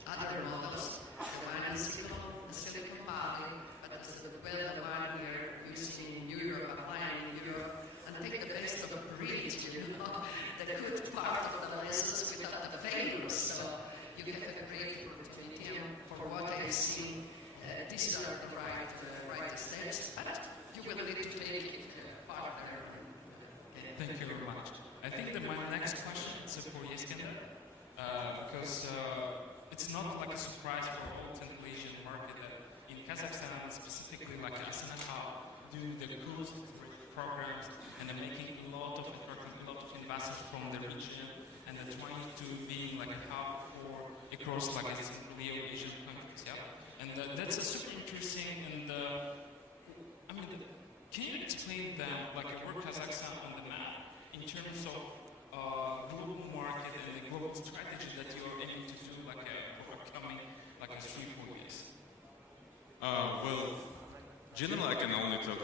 other models, the one in Silicon Valley, but as well the one we're using in Europe, applying in Europe, and take the best of the breed, the good part of the lessons without the failures. So you have a great opportunity, and for what I've seen, these are the right steps, but you will need to take it further. Thank you very much. I think that my next question is for Iskender, because it's not like a surprise for all Central Asian market that in Kazakhstan, specifically like Astana Hub, do the cool programs and they're making a lot of investors from the region, and they're trying to be like a hub for across like a Central Asian countries, yeah. And that's super interesting. And I mean, can you explain them like where Kazakhstan on the map in terms of global market and the global strategy that you are aiming to do like for upcoming like a 3-4 years? Well, generally, I can only talk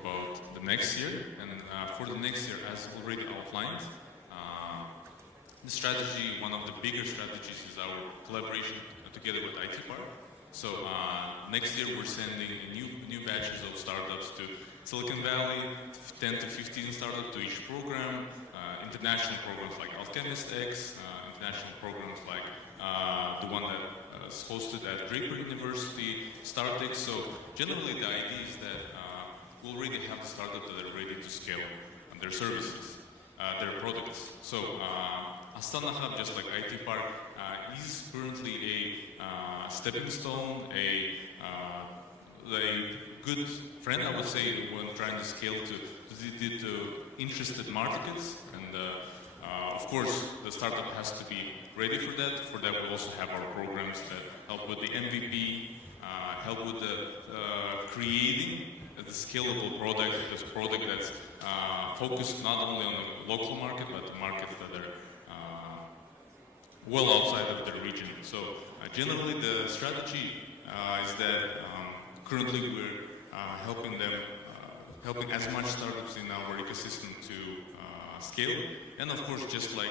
about the next year, and for the next year, as already outlined, the strategy, one of the bigger strategies, is our collaboration together with IT Park. So next year, we're sending new batches of startups to Silicon Valley, 10 to 15 startups to each program, international programs like Alchemist X, international programs like the one that is hosted at Draper University, StartX. So generally the idea is that we already have the startups that are ready to scale their services, their products. So Astana Hub, just like IT Park, is currently a stepping stone, a good friend, I would say, when trying to scale to interested markets. And of course, the startup has to be ready for that. For that, we also have our programs that help with the MVP, help with the creating the scalable product, this product that's focused not only on the local market, but the markets that are well outside of the region. So generally, the strategy is that currently we're helping as much startups in our ecosystem to scale. And of course, just like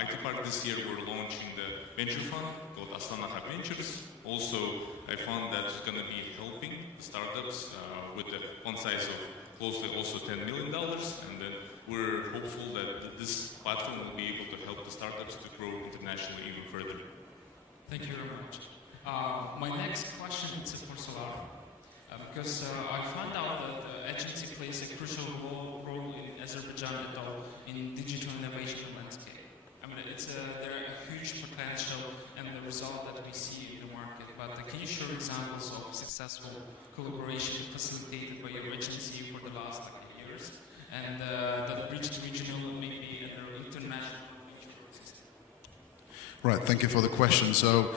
IT Park this year, we're launching the venture fund called Astana Hub Ventures. Also, a fund that's going to be helping startups with the fund size of closely also $10 million. And then we're hopeful that this platform will be able to help the startups to grow internationally even further. Thank you very much. My next question is for Solar. Because I found out that the agency plays a crucial role in Azerbaijan at all in digital innovation landscape. I mean, there are a huge potential and the result that we see in the market. But can you share examples of successful collaboration facilitated by your agency for the last years, and that reached regional, maybe international? Right. Thank you for the question. So.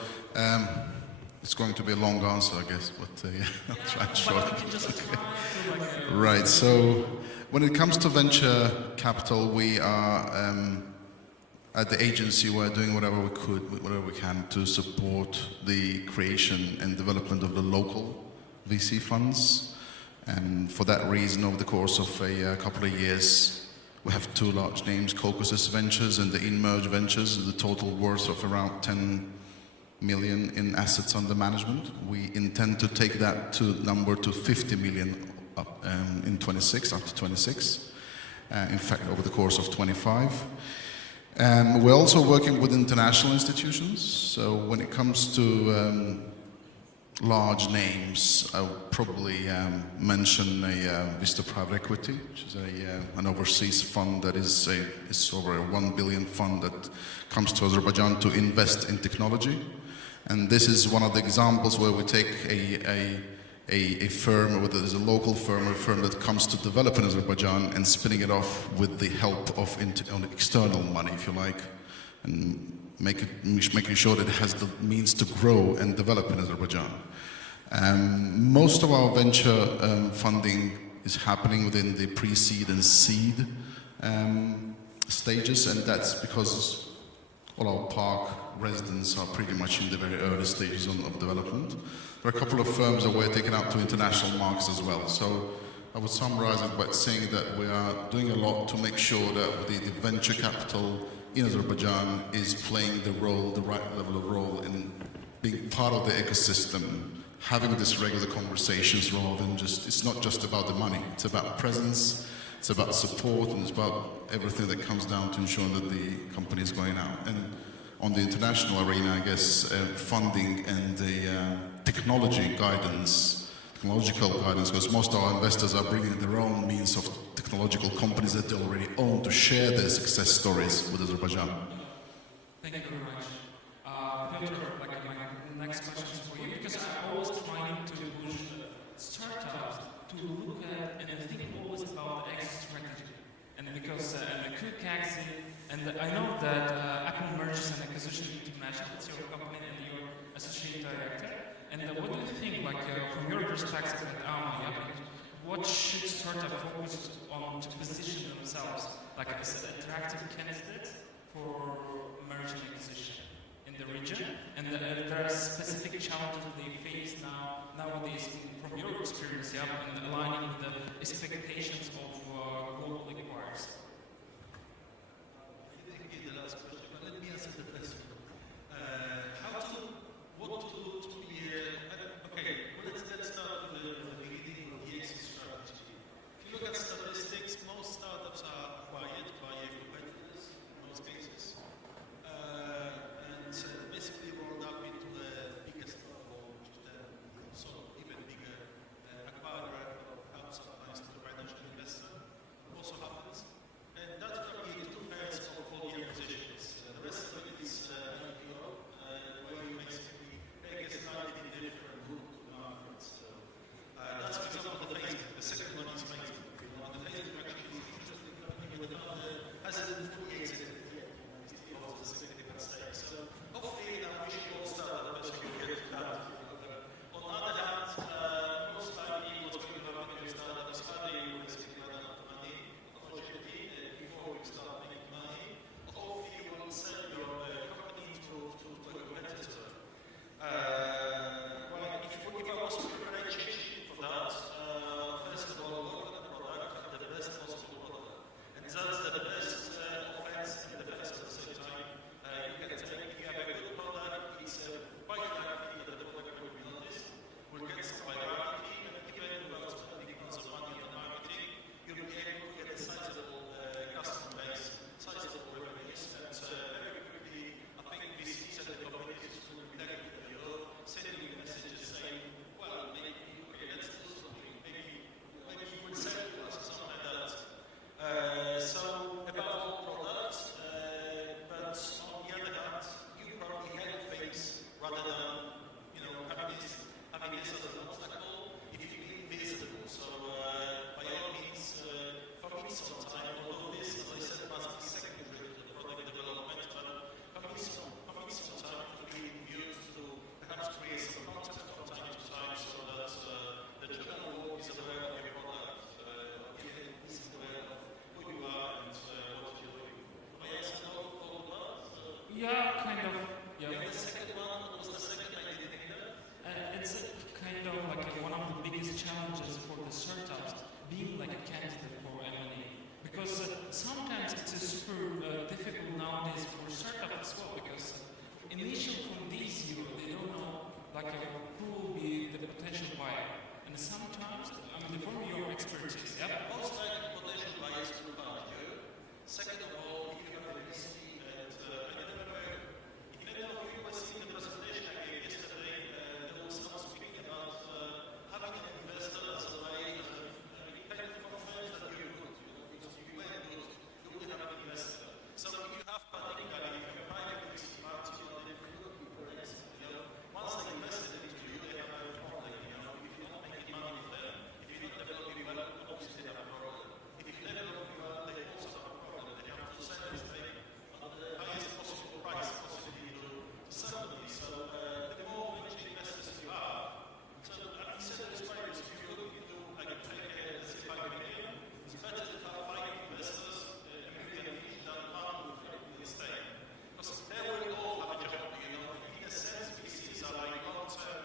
It's going to be a long answer, I guess, but yeah, I'll try and shorten it. Right, so when it comes to venture capital, we are, at the agency, we're doing whatever we can to support the creation and development of the local VC funds. And for that reason, over the course of a couple of years, we have two large names, Caucasus Ventures and the Inmerge Ventures, the total worth of around 10 million in assets under management. We intend to take that number to 50 million in 26, up to 26. In fact, over the course of 25. We're also working with international institutions. So when it comes to large names, I would probably mention Vista Private Equity, which is an overseas fund that is over a 1 billion fund that comes to Azerbaijan to invest in technology. And this is one of the examples where we take a firm, whether it's a local firm or a firm that comes to develop in Azerbaijan and spinning it off with the help of external money, if you like, and making sure that it has the means to grow and develop in Azerbaijan. Most of our venture funding is happening within the pre-seed and seed stages, and that's because all our park residents are pretty much in the very early stages of development. There are a couple of firms that we're taking out to international markets as well. So I would summarize it by saying that we are doing a lot to make sure that the venture capital in Azerbaijan is playing the right level of role in being part of the ecosystem, having these regular conversations rather than it's not just about the money. It's about presence, it's about support, and it's about everything that comes down to ensuring that the company is going out. And on the international arena, I guess, funding and the technological guidance, because most of our investors are bringing their own means of technological companies that they already own to share their success stories with Azerbaijan. Thank you very much. Piotr, my next question is for you, because I'm always trying to push startups to look at and think always about exit strategy. And because the quick exit, and I know that Apple Mergers and Acquisition International, it's your company and you're associate director. And what do you think, from your perspective at Alma, what should startup focus on to position themselves as attractive candidates for merger and acquisition in the region? And there are specific challenges they face nowadays from your experience, and aligning with the expectations of global acquirers. Let me answer the first one. What to do to be okay, let's start with the beginning of the exit strategy. If you look at statistics, most startups are acquired by competitors in most cases, and basically rolled up into the biggest or even bigger acquirer of help sometimes to the financial investor. Also happens. as well, because initially from day zero, they don't know like who will be the potential buyer. And sometimes, from your expertise, yeah. Most likely potential buyers will find you. Second of all, if you have a VC and I remember, if any of you were seeing the presentation I gave yesterday, there was someone speaking about having an investor as a way, it kind of confirms that you're good. Because if you were good, you would have an investor. So if you have particularly, if you're a private VC party, then you're looking for an exit. Once they invested into you, they have a problem. If you're not making money with them, if you're not developing well, obviously they have a problem. If you develop well, they also have a problem. They have to sell this thing at the highest possible price possibly to somebody. So the more venture investors you have, so at least there is players, if you're looking to like take let's say 5 million, it's better to have 5 investors, a million each than one with this thing. Because they will all have a job, in a sense, VCs are like long-term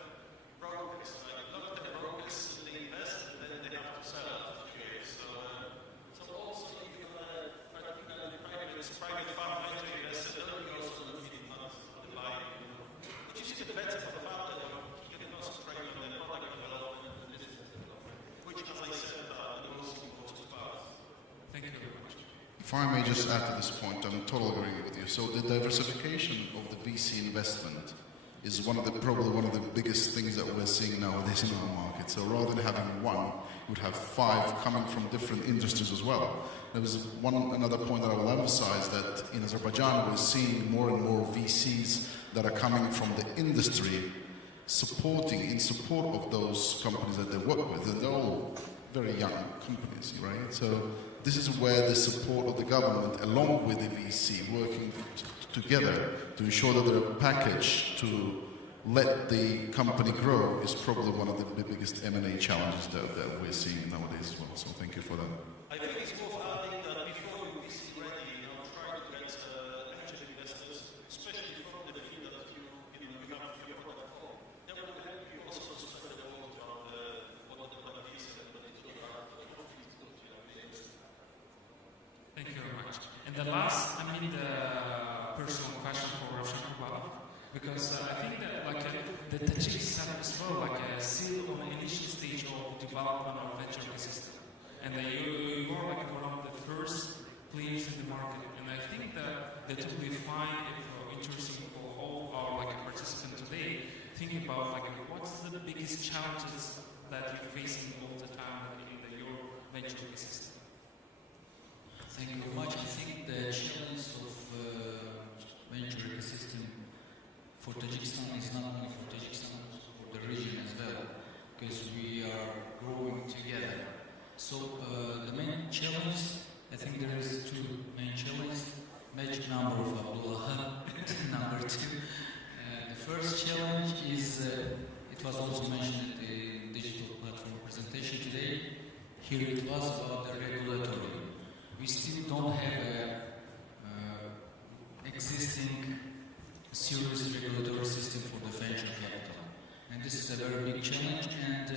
brokers, like long-term brokers, they invest and then they have to sell after 2 years. So also if you have particularly private farm venture investor, then you also looking at the buying, which is even better for the founder, he can concentrate on the product development and business development, which as I said are the most important parts. Thank you very much. If I may just add to this point, I'm totally agreeing with you. So the diversification of the VC investment is probably one of the biggest things that we're seeing nowadays in our market. So rather than having one, you would have 5 coming from different industries as well. There was another point that I will emphasize, that in Azerbaijan we're seeing more and more VCs that are coming from the industry in support of those companies that they work with. And they're all very young companies, right? So this is where the support of the government, along with the VC, working together to ensure that they're packaged to let the company grow, is probably one of the biggest M&A challenges that we're seeing nowadays as well. So thank you for that. I think it's worth adding that before you VC ready, try to get angel investors, especially from the field that you have your product for. That will help you also to spread the word about what the product is and what it's all about. Thank you very much. And the last, the personal question for Ravshan Kurbanov, because I think that the Tajikistan as well, still on the initial stage of development of venture ecosystem, and you are one of the first players in the market, and I think that will be fine if interesting for all our participants today. Thinking about what's the biggest challenges that you're facing all the time in your venture ecosystem. Thank you very much. I think the challenge of venture ecosystem for Tajikistan is not only for Tajikistan, but for the region as well, because we are growing together. So the main challenge, I think there is 2 main challenges. Magic number of Abdullah, number 2. The first challenge is, it was also mentioned in the digital platform presentation today. Here it was about the regulatory. We still don't have a existing serious regulatory system for the venture capital. And this is a very big challenge, and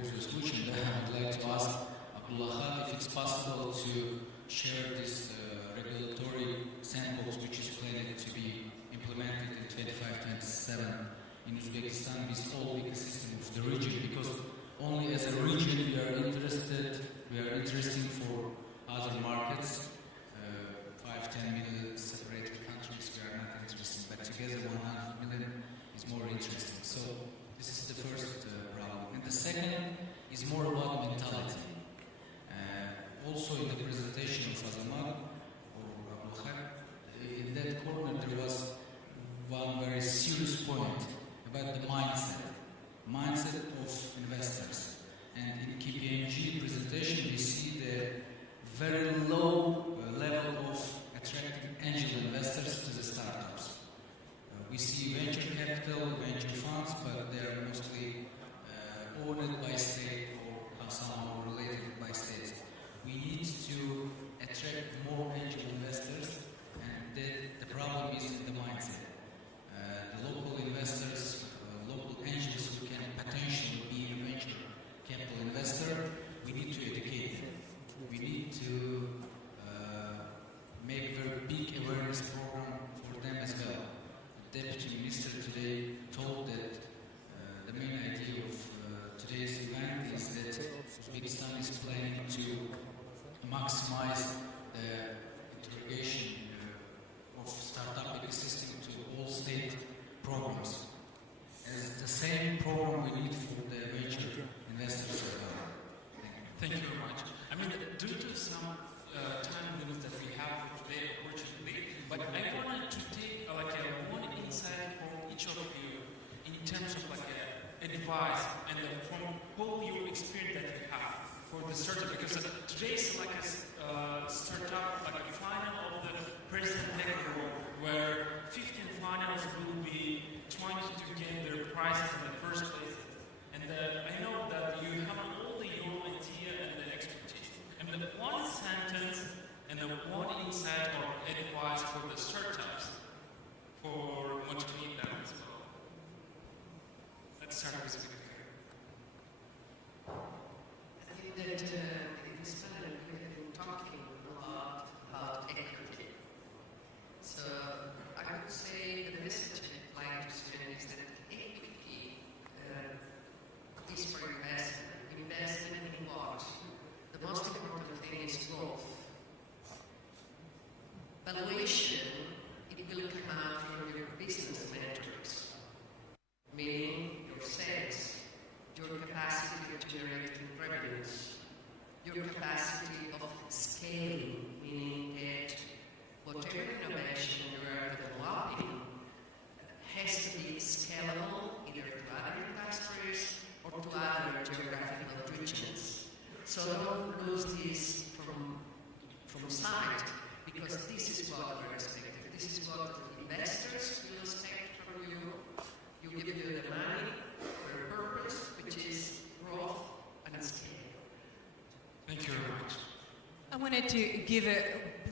with the solution that I would like to ask Abdullah if it's possible to share this regulatory sandbox which is planned to be implemented in 25-27 in Uzbekistan with all ecosystem of the region, because only as a region we are interested for other markets, 5-10 million separated countries, we are not interested, but together 100 million is more interesting. So this is the first problem. And the second is more about mentality. Also in the presentation of Azamat or Abdullah, in that corner there was one very serious point about the mindset of investors. And in KPMG presentation we see the very low level of attracting angel investors to the startups. We see venture capital, venture funds, but they are mostly owned by state or somehow related by states. We need to attract more angel investors, and the problem is in the mindset. The local investors, local angels who can potentially be a venture capital investor, we need to educate them. We need to make a very big awareness program the startup, because today is like a startup, like a final of the President Tech Award, where 15 finals will be trying to get their prizes in the first place. And I know that you have all your idea and the expertise. And the one sentence and the one insight or advice for the startups for motivating them as well. Let's start with Victor. I think that in this panel we have been talking a lot about equity. So I would say the message I'd like to send is that equity is for investment. Investment in what? The most important thing is growth. Valuation, it will come out from your business metrics, meaning your sales, your capacity of generating revenues, your capacity of scaling, meaning that whatever innovation you are developing has to be scalable either to other industries or to other geographical regions. So don't lose this from sight, because this is what we're expecting. This is what investors will expect from you. You give you the money for a purpose, which is growth and scale. Thank you very much. I wanted to give a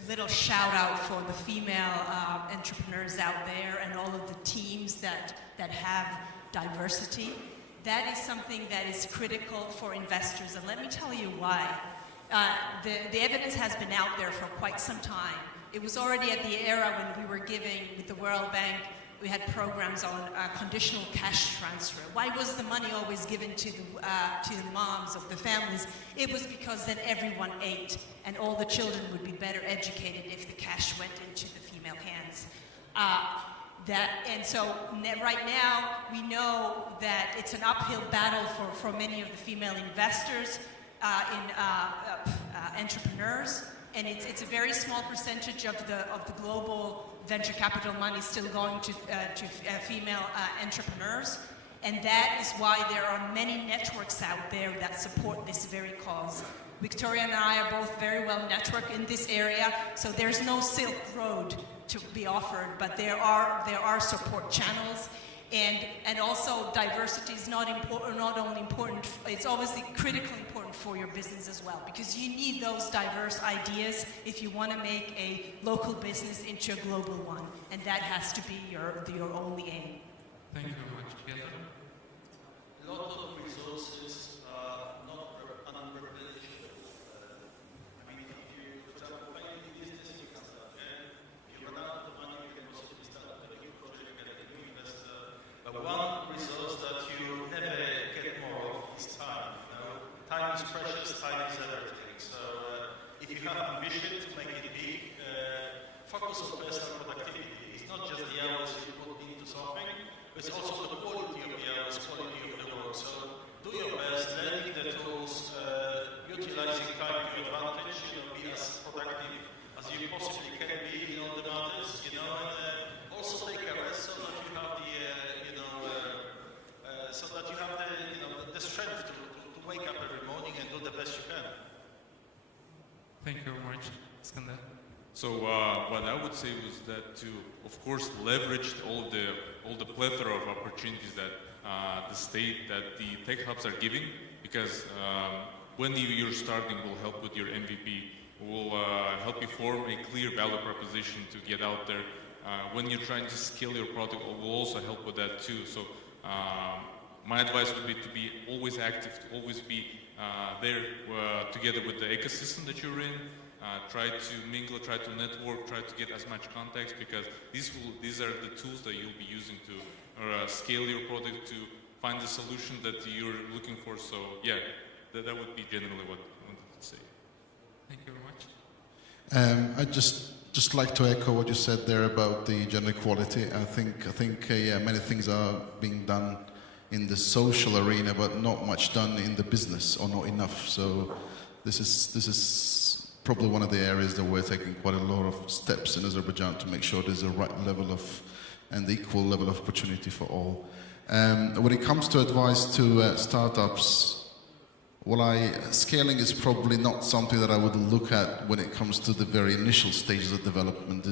little shout out for the female entrepreneurs out there and all of the teams that have diversity. That is something that is critical for investors, and let me tell you why. The evidence has been out there for quite some time. It was already at the era when we were giving, with the World Bank, we had programs on conditional cash transfer. Why was the money always given to the moms of the families? It was because then everyone ate, and all the children would be better educated if the cash went into the female hands. Right now, we know that it's an uphill battle for many of the female investors entrepreneurs, and it's a very small percentage of the global venture capital money still going to female entrepreneurs, and that is why there are many networks out there that support this very cause. Victoria and I are both very well networked in this area, so there's no Silk Road to be offered, but there are support channels. And also diversity is not only important, it's obviously critically important for your business as well, because you need those diverse ideas if you want to make a local business into a global one, and that has to be your only aim. Thank you very much. Peter? A lot of resources are not unrepresented. I mean, if you, for example, find a new business, you can start there. If you run out of money, you can also start a new project, get a new investor. But one resource that you never get more of is time. You know? Time is precious, time is everything. So if you have ambition to make it big, focus on personal productivity. It's not just the hours you put into something, but it's also the quality of the hours, quality of the work. So do your best, learning the tools, utilizing time to your advantage, be as productive as you possibly can be in all the matters, and also take a rest so that you have the strength to wake up every morning and do the best you can. Thank you very much. Iskandar? So what I would say was that to, of course, leverage all the plethora of opportunities that the state, that the tech hubs are giving, because when you're starting, will help with your MVP, will help you form a clear value proposition to get out there. When you're trying to scale your product, it will also help with that too. So my advice would be to be always active, to always be there together with the ecosystem that you're in. Try to mingle, try to network, try to get as much context, because these are the tools that you'll be using to scale your product, to find the solution that you're looking for. So yeah, that would be generally what I wanted to say. Thank you very much. I'd just like to echo what you said there about the gender equality. I think many things are being done in the social arena, but not much done in the business, or not enough. So this is probably one of the areas that we're taking quite a lot of steps in Azerbaijan to make sure there's a right level of and the equal level of opportunity for all. When it comes to advice to startups, Scaling is probably not something that I would look at when it comes to the very initial stages of development.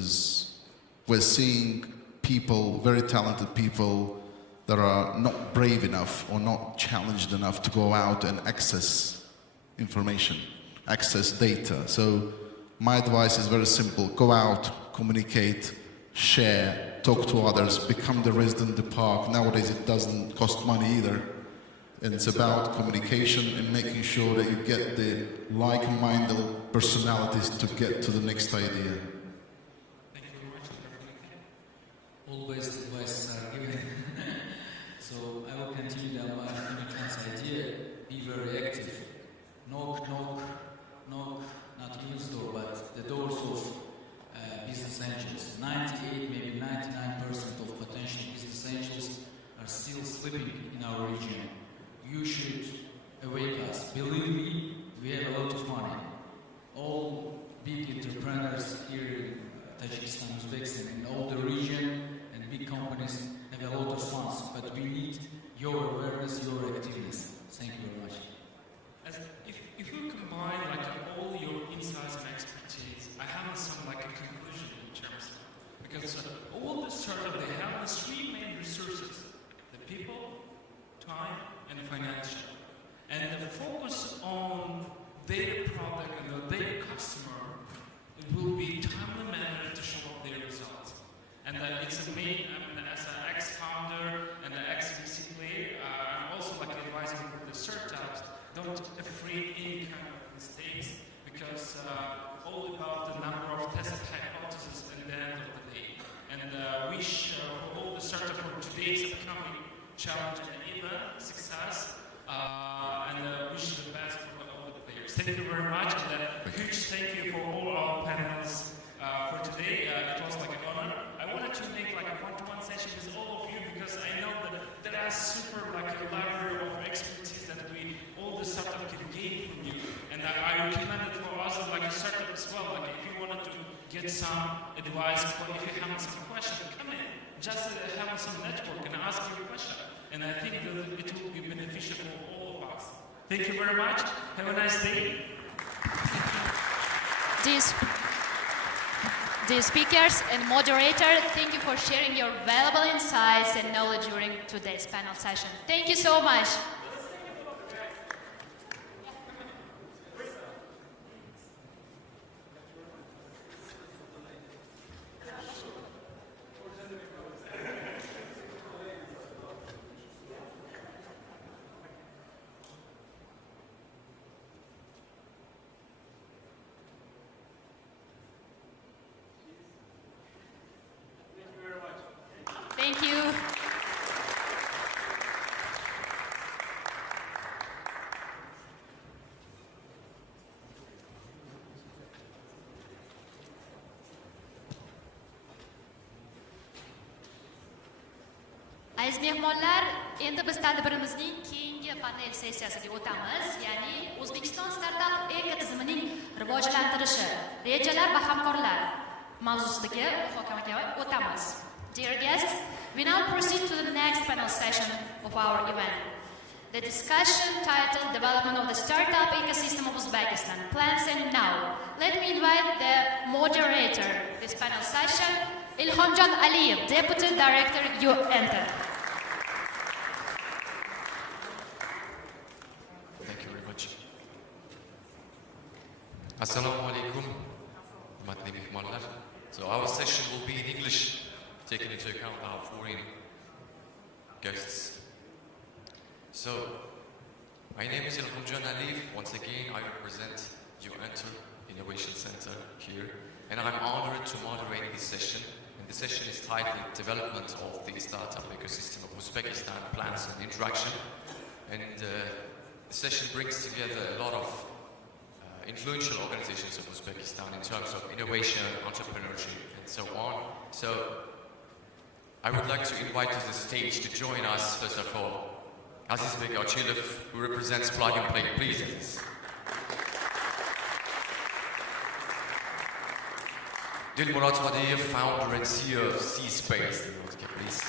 We're seeing people, very talented people, that are not brave enough or not challenged enough to go out and access information, access data. So my advice is very simple. Go out, communicate, share, talk to others, become the resident of the park. Nowadays it doesn't cost money either. And it's about communication and making sure that you get the like-minded personalities to get to the next idea. All best advices are given. So I will continue the American's idea. Be very active. Knock, knock, knock, not even door, but the doors of business angels. 98, maybe 99% of potential business angels are still sleeping in our region. You should awake us. Believe me, we have a lot of money. All big entrepreneurs here in Tajikistan, Uzbekistan, in all the region, and big companies have a lot of funds. But we need your awareness, your activeness. Thank you very much. If you combine all your insights and expertise, I have some a conclusion in terms because all the startup they have the three main resources: the people, time, and financial. And the focus on their product and their customer, it will be timely manner to show up their results. And it's a main, as an ex-founder and an ex-VC player, I'm also advising for the startups, don't afraid any kind of mistakes because all about the number of tested hypotheses at the end of the day. And wish for all the startups for today's upcoming challenge and even success, and wish the best for all the players. Thank you very much, and a huge thank you for all our panels for today. It was an honor. I wanted to make a one-to-one session with all of you because I know that there are super a library of expertise that all the startup can gain from you, and I recommend it for us a startup as well. If you wanted to get some advice, or if you have some questions, come in. Just have some network and ask your question. And I think that it will be beneficial for all of us. Thank you very much. Have a nice day. Dear speakers and moderator, thank you for sharing your valuable insights and knowledge during today's panel session. Thank you so much. Thank you. Aziz mehmonlar, endi biz tadbirimizning keyingi panel sessiyasiga o'tamiz, ya'ni O'zbekiston startup ekotizimining rivojlantirishi, rejalar va hamkorlar mavzusidagi muhokamaga o'tamiz. Dear guests, we now proceed to the next panel session of our event. The discussion titled Development of the Startup Ecosystem of Uzbekistan, Plans and Now. Let me invite the moderator of this panel session, Ilhomjon Aliyev, Deputy Director, you enter. Thank you very much. Assalamu alaikum, hurmatli mehmonlar. So our session will be in English, taking into account our foreign guests. So, my name is Ilhomjon Aliyev. Once again, I represent UENTER Innovation Center here, and I'm honored to moderate this session. And the session is titled Development of the Startup Ecosystem of Uzbekistan, Plans and Interaction. And the session brings together a lot of influential organizations of Uzbekistan in terms of innovation, entrepreneurship, and so on. So, I would like to invite to the stage to join us, first of all, Azizbek Ochilov, who represents Plug and Play. Please, Aziz. Dilmurod Hadiyev, founder and CEO of C-Space. Please.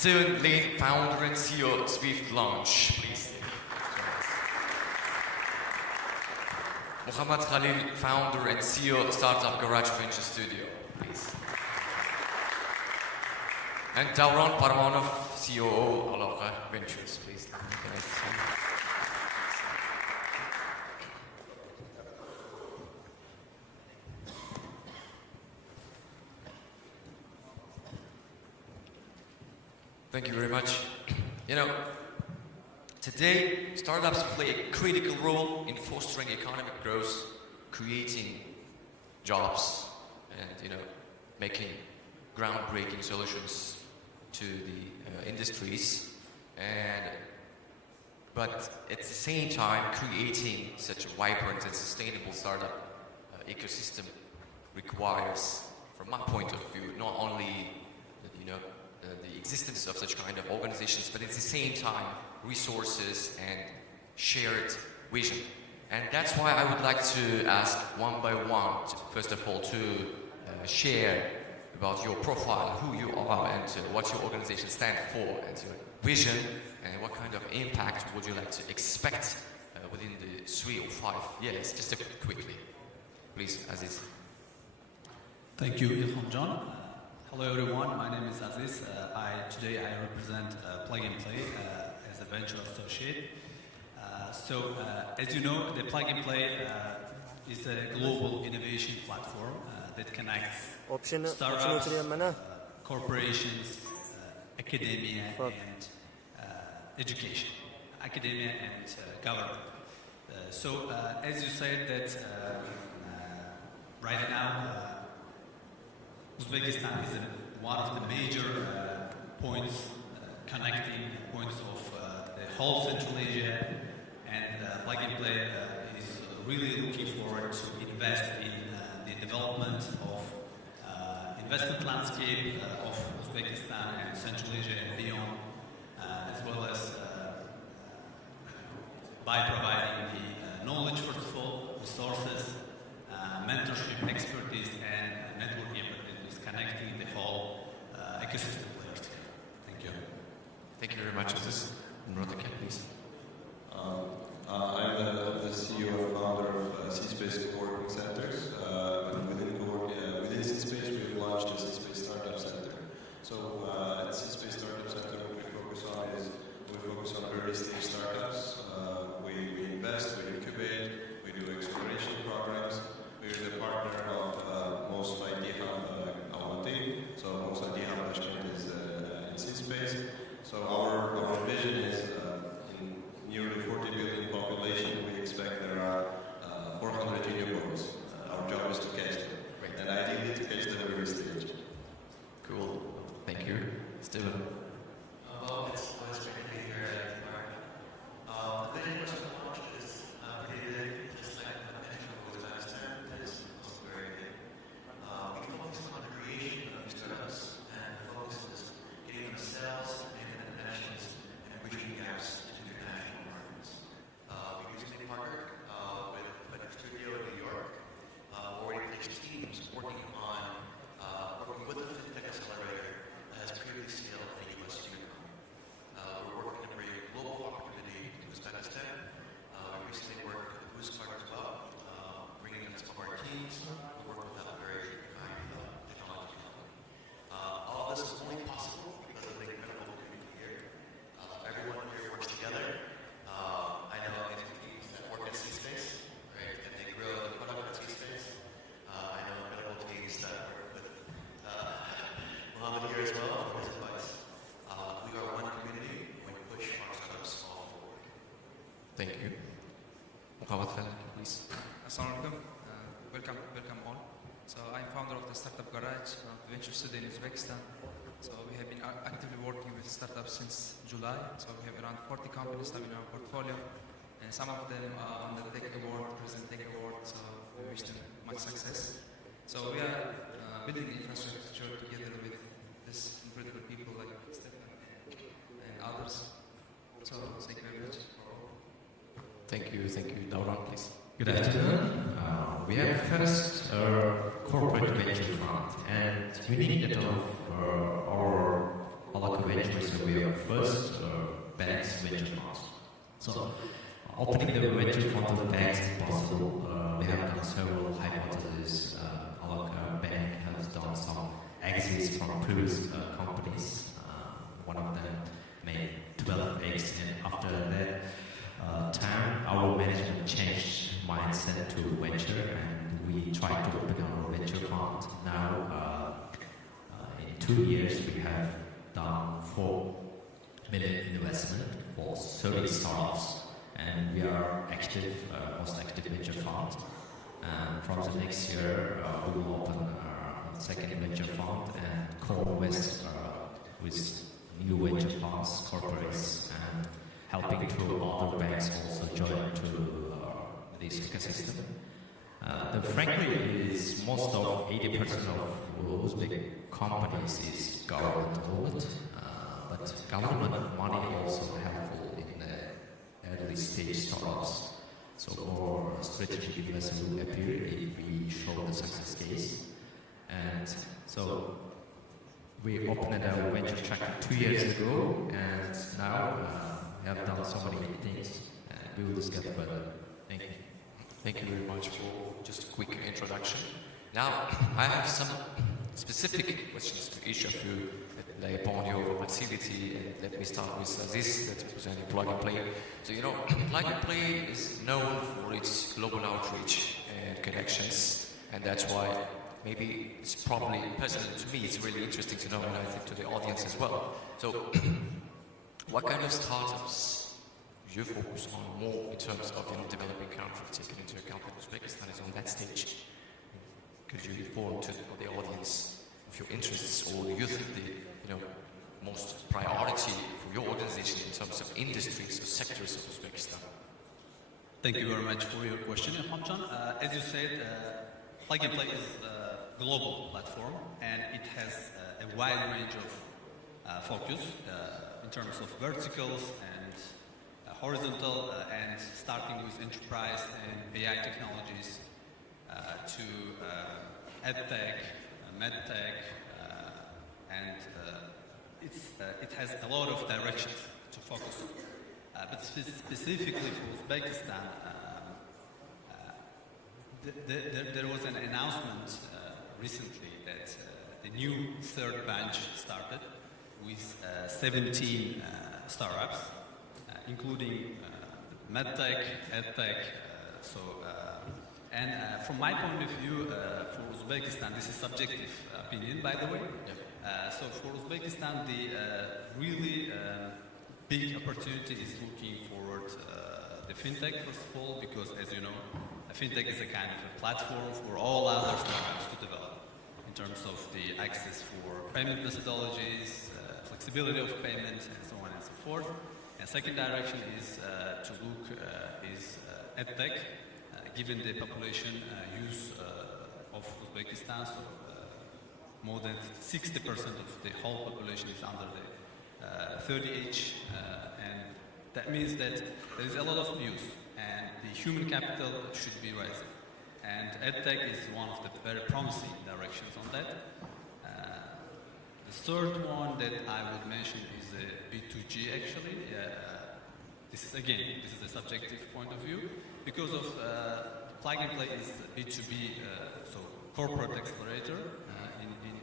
Steven Lane, founder and CEO, Swift Launch, please. Muhammad Khalil, founder and CEO, Startup Garage Venture Studio, please. And Davron Parmanov, COO, Aloha Ventures, please. Thank you very much. You know, today, startups play a critical role in fostering economic growth, creating jobs, and, you know, making groundbreaking solutions to the industries. But at the same time, creating such a vibrant and sustainable startup ecosystem requires, from my point of view, not only, you know, the existence of such kind of organizations, but at the same time, resources and shared vision. And that's why I would like to ask one by one, first of all, to share about your profile, who you are, and what your organization stands for, and your vision, and what kind of impact would you like to expect within the 3 or 5 years, just quickly. Please, Aziz. Thank you, Ilham John. Hello everyone, my name is Aziz. Today I represent Plug and Play as a venture associate. As you know, the Plug and Play is a global innovation platform that connects startups, corporations, academia, and education, academia and government. As you said that right now, Uzbekistan is one of the major points, connecting points of the whole Central Asia, and Plug and Play is really looking forward to invest in the development of investment landscape of Uzbekistan and Central Asia and beyond, as well as by providing the knowledge, first of all, resources, mentorship, expertise, and networking opportunities, connecting the whole ecosystem players together. Thank you. Thank you very much. Aziz. Roderick, please. I'm the CEO and founder of C-Space Co-working Centers. Within C-Space, we've launched a C-Space Startup Center. So at C-Space Startup Center, what we focus on early stage startups. We invest, we incubate, we do exploration programs. We're the partner of most ID Hub Almaty. So most ID Hub management is in C-Space. So our vision is in nearly 40 billion population, we expect there are 400 unicorns. Our job is to catch them. And ideally to catch them early stage. Cool. Thank you. Steven. Well, it's always great to be here at the vision for the launch is pretty big, just like the mentioned of Uzbekistan, it's also very big. We focus on the creation of new startups, and the focus is getting them sales and internationals and bridging gaps to international markets. We recently partnered with a studio in New York, where we pitched teams working with the fintech accelerator that has previously scaled a US unicorn. We're working to bring global opportunity to Uzbekistan. We recently worked with Uzcard as well, bringing in some of our teams to work with that very refined technology company. All this is only possible because of the incredible community here. Everyone here works together. I know entities that work at C-Space, right, and they grow the product at C-Space. I know incredible teams that work with Mohammed here as well, for his advice. We are one community when we push our startups all forward. Thank you. Muhammad Khalil, please. Assalamu alaikum. Welcome all. So I'm founder of the Startup Garage, one of the venture studio in Uzbekistan. So we have been actively working with startups since July. So we have around 40 companies now in our portfolio, and some of them are on the Tech Award, President Tech Award. So we wish them much success. So we are building the infrastructure together with this incredible people like Stefan and others. So thank you very much. Thank you. Davron, please. Good afternoon. We have first corporate venture fund, and uniqueness of our Alaka Ventures, we are first banks venture fund. So opening the venture fund of the banks is possible. We have done several hypotheses. Alaka Bank has done some exits from previous companies. One of them made 12x, and after that time, our management changed mindset to venture, and we tried to open our venture fund. Now, in 2 years, we have done 4 million investment for 30 startups, and we are active, most active venture fund. And from the next year, we will open our second venture fund and co-invest with new venture funds, corporates, and helping to other banks also join to this ecosystem. Frankly, is most of 80% of Uzbek companies is government owned, but government money also helpful in the early stage startups. So more strategic investment will appear if we show the success case. And so we opened our venture track 2 years ago, and now we have done so many things, and we will discuss further. Thank you. Thank you very much for just a quick introduction. Now, I have some specific questions to each of you that lay upon your activity, and let me start with Aziz, that's representing Plug and Play. So, you know, Plug and Play is known for its global outreach and connections, and that's why maybe it's probably, personally to me, it's really interesting to know, and I think to the audience as well. So, what kind of startups you focus on more in terms of developing countries, taking into account that Uzbekistan is on that stage? Could you inform to the audience of your interests, or you think the most priority for your organization in terms of industries or sectors of Uzbekistan? Thank you very much for your question, Hamjan. As you said, Plug and Play is a global platform, and it has a wide range of focus in terms of verticals and horizontal, and starting with enterprise and AI technologies to edtech, medtech, and it has a lot of directions to focus on. But specifically for Uzbekistan, there was an announcement recently that the new third batch started with 17 startups, including medtech, edtech. And from my point of view, for Uzbekistan, this is subjective opinion, by the way. So for Uzbekistan, the really big opportunity is looking forward the fintech, first of all, because as you know, a fintech is a kind of a platform for all other startups to develop in terms of the access for payment methodologies, flexibility of payment, and so on and so forth. And second direction is to look is edtech, given the population use of Uzbekistan. So more than 60% of the whole population is under the 30 age, and that means that there is a lot of use, and the human capital should be rising. And edtech is one of the very promising directions on that. The third one that I would mention is B2G actually. This is a subjective point of view, because of Plug and Play is B2B, so corporate accelerator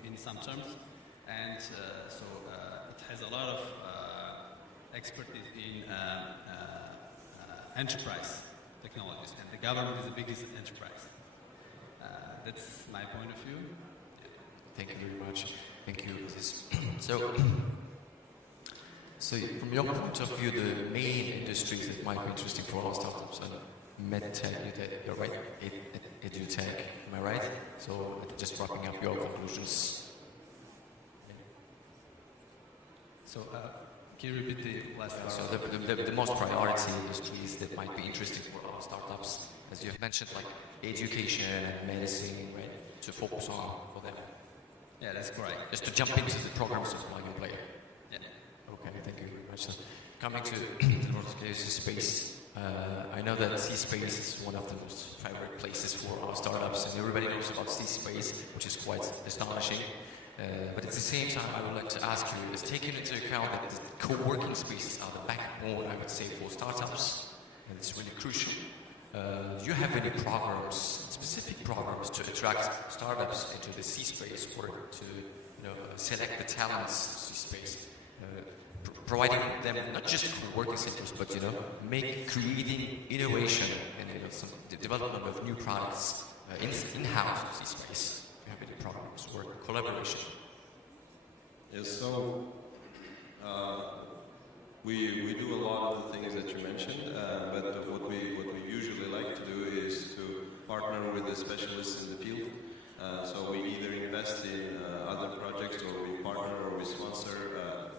in some terms, and so it has a lot of expertise in enterprise technologies, and the government is the biggest enterprise. That's my point of view. Thank you very much. Thank you. So from your point of view, the main industries that might be interesting for our startups are medtech, you're right, edutech, am I right? So just wrapping up your conclusions. So can you repeat the last part? So the most priority industries that might be interesting for our startups, as you've mentioned, like education and medicine, right? To focus on for them. Yeah, that's correct. Just to jump into the programs of Plug and Play. Yeah. Okay, thank you very much. So, coming to the North space, I know that C-Space is one of the most favorite places for our startups, and everybody knows about C-Space, which is quite astonishing. But at the same time, I would like to ask you, is taking into account that the co-working spaces are the backbone, I would say, for startups, and it's really crucial. Do you have any programs, specific programs, to attract startups into the C space, or to select the talents of C space, providing them not just co-working centers, but creating innovation and some development of new products in-house in C space? Do you have any programs or collaboration? Yes, so we do a lot of the things that you mentioned, but what we usually like to do is to partner with the specialists in the field. So we either invest in other projects, or we partner, or we sponsor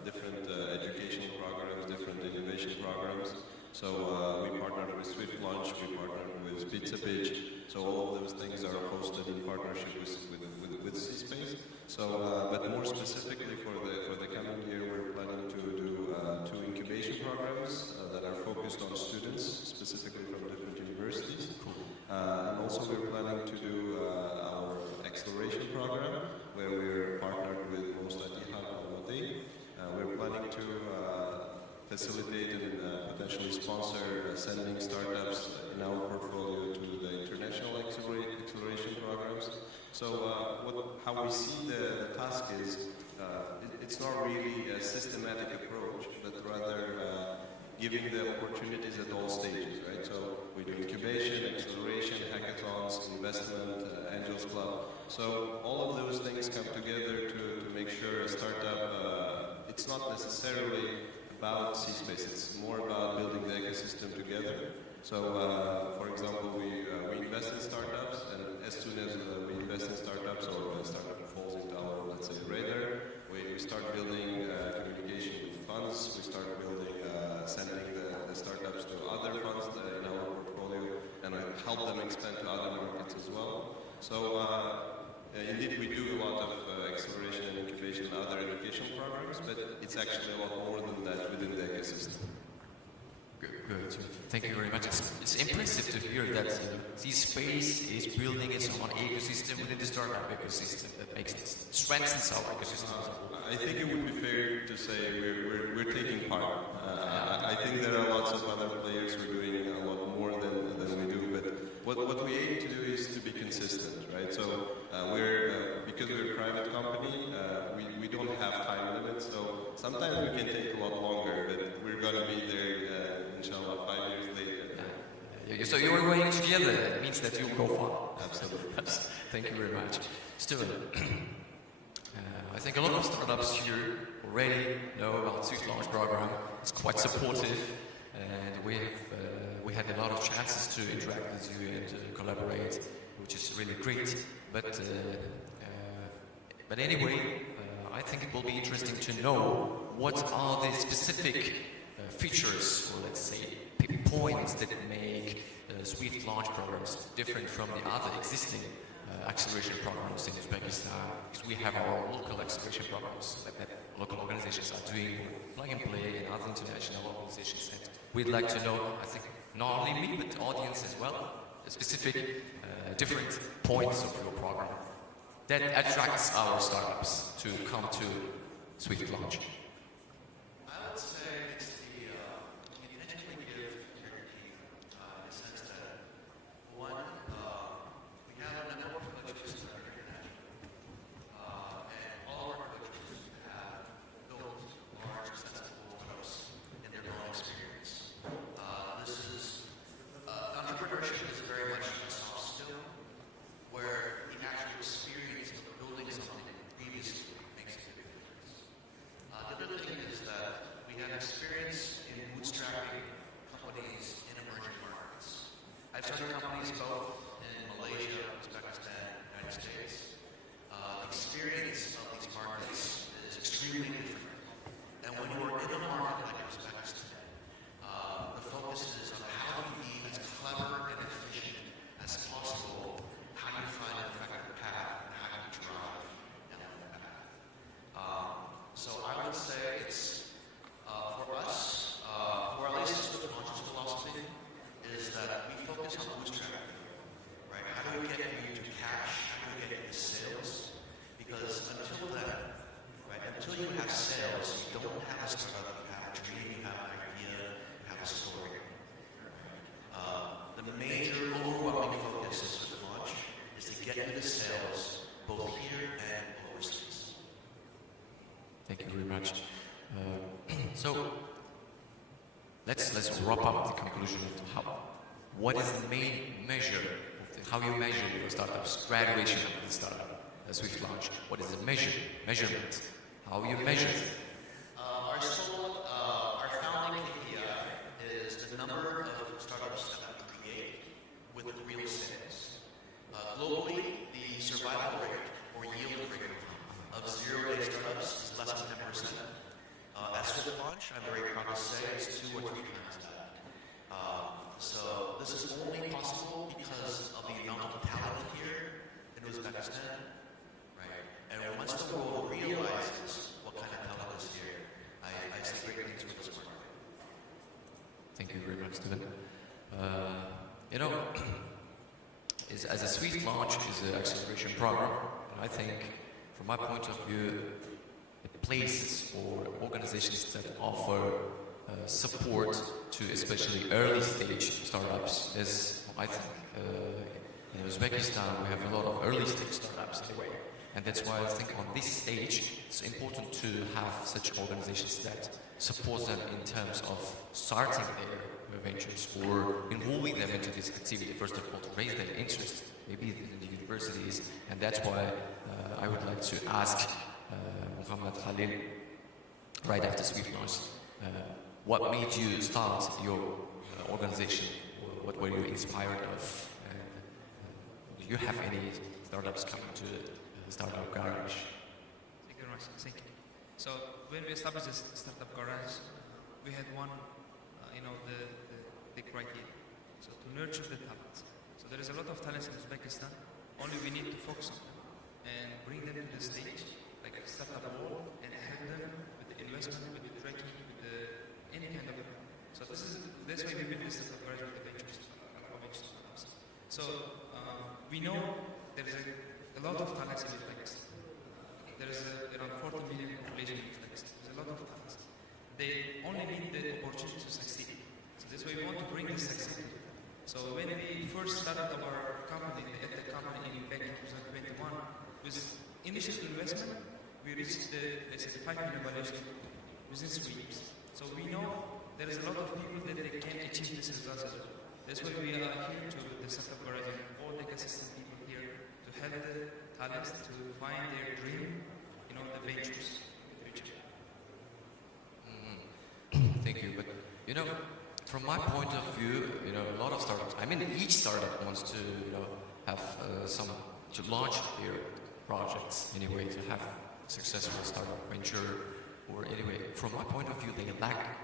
different educational programs, different innovation programs. So we partnered with Swift Launch, we partnered with Pizza Pitch. So all of those things are hosted in partnership with C-Space. So, but more specifically for the coming year, we're planning to do 2 incubation programs that are focused on students, specifically from different universities. And also we're planning to do our acceleration program, where we're partnered with Most IT Hub and Moti. We're planning to facilitate and potentially sponsor sending startups in our portfolio to the international acceleration programs. So how we see the task is, it's not really a systematic approach, but rather giving the opportunities at all stages, right? So we do incubation, acceleration, hackathons, investment, Angels Club. So all of those things come together to make sure a startup, it's not necessarily about C-Space, it's more about building the ecosystem together. So, for example, we invest in startups, and as soon as we invest in startups, or a startup falls into our, let's say, radar, we start building communication with funds, we start building, sending the startups to other funds in our portfolio, and help them expand to other markets as well. So, indeed, we do a lot of acceleration and incubation and other educational programs, but it's actually a lot more than that within the ecosystem. Good. Thank you very much. It's impressive to hear that C-Space is building its own ecosystem within the startup ecosystem that strengthens our ecosystem. I think it would be fair to say we're taking part. I think there are lots of other players who are doing a lot more than we do, but what we aim to do is to be consistent, right? So because we're a private company, we don't have time limits, so sometimes we can take a lot longer, but we're going to be there, inshallah, 5 years later. So you are going together. It means that you'll go far. Absolutely. Thank you very much. Steven, I think a lot of startups here already know about Swift Launch program. It's quite supportive, and we had a lot of chances to interact with you and collaborate, which is really great. But anyway, I think it will be interesting to know what are the specific features, or let's say points, that make Swift Launch programs different from the other existing acceleration programs in Uzbekistan, because we have our local acceleration programs that local organizations are doing, Plug and Play and other international organizations. And we'd like to know, I think, not only me, but the audience as well, the specific different points of your program that attracts our startups to come to Swift Launch. I would say it's the intentionally give your team in the sense that, one, we have a network of coaches that are international, and all of our coaches have built large, successful startups in their own experience. Entrepreneurship is very much a soft skill, where the actual experience of building something previously makes a big difference. The So let's wrap up the conclusion of what is the main measure of how you measure your startup's graduation of the startup, a Swift launch. What is the measurement? How you measure it? Our founding KPI is the number of startups that we create with real sales. Globally, the survival rate or yield rate of zero-day startups is less than 10%. At Swift Launch, I'm very proud to say it's 2 or 3 times that. So this is only possible because of the amount of talent here in Uzbekistan, right? And once the world realizes what kind of talent is here, I see great things for this market. Thank you very much, Steven. You know, as a Swift launch is an acceleration program, and I think, from my point of view, it places or organizations that offer support to especially early stage startups is, I think, in Uzbekistan we have a lot of early stage startups anyway, and that's why I think on this stage it's important to have such organizations that support them in terms of starting their ventures or involving them into this activity, first of all, to raise their interest, maybe in the universities, and that's why I would like to ask Muhammad Khalil, right after Swift launch, what made you start your organization? What were you inspired of? Do you have any startups coming to the Startup Garage? Thank you very much. Thank you. So when we established this Startup Garage, we had one, the criteria. So to nurture the talent. So there is a lot of talents in Uzbekistan. Only we need to focus on them and bring them to the stage, like a startup wall, and help them with the investment, with the tracking, with the any kind of. So this way we build this Startup Garage with the ventures, startups. So we know there is a lot of talents in Uzbekistan. There is around 40 million population in Uzbekistan. There's a lot of talents. They only need the opportunity to succeed. So this way we want to bring this success. So when we first started our company, the company back in 2021, with initial investment, we reached the 5 million valuation within 3 years. So we know there is a lot of people that they can achieve this results as well. That's why we are here to the Startup Garage and all the ecosystem people here to help the talents to find their dream, the ventures. Thank you. But from my point of view, a lot of startups. I mean, each startup wants to, have to launch their projects anyway, to have a successful startup venture, or anyway. From my point of view, they lack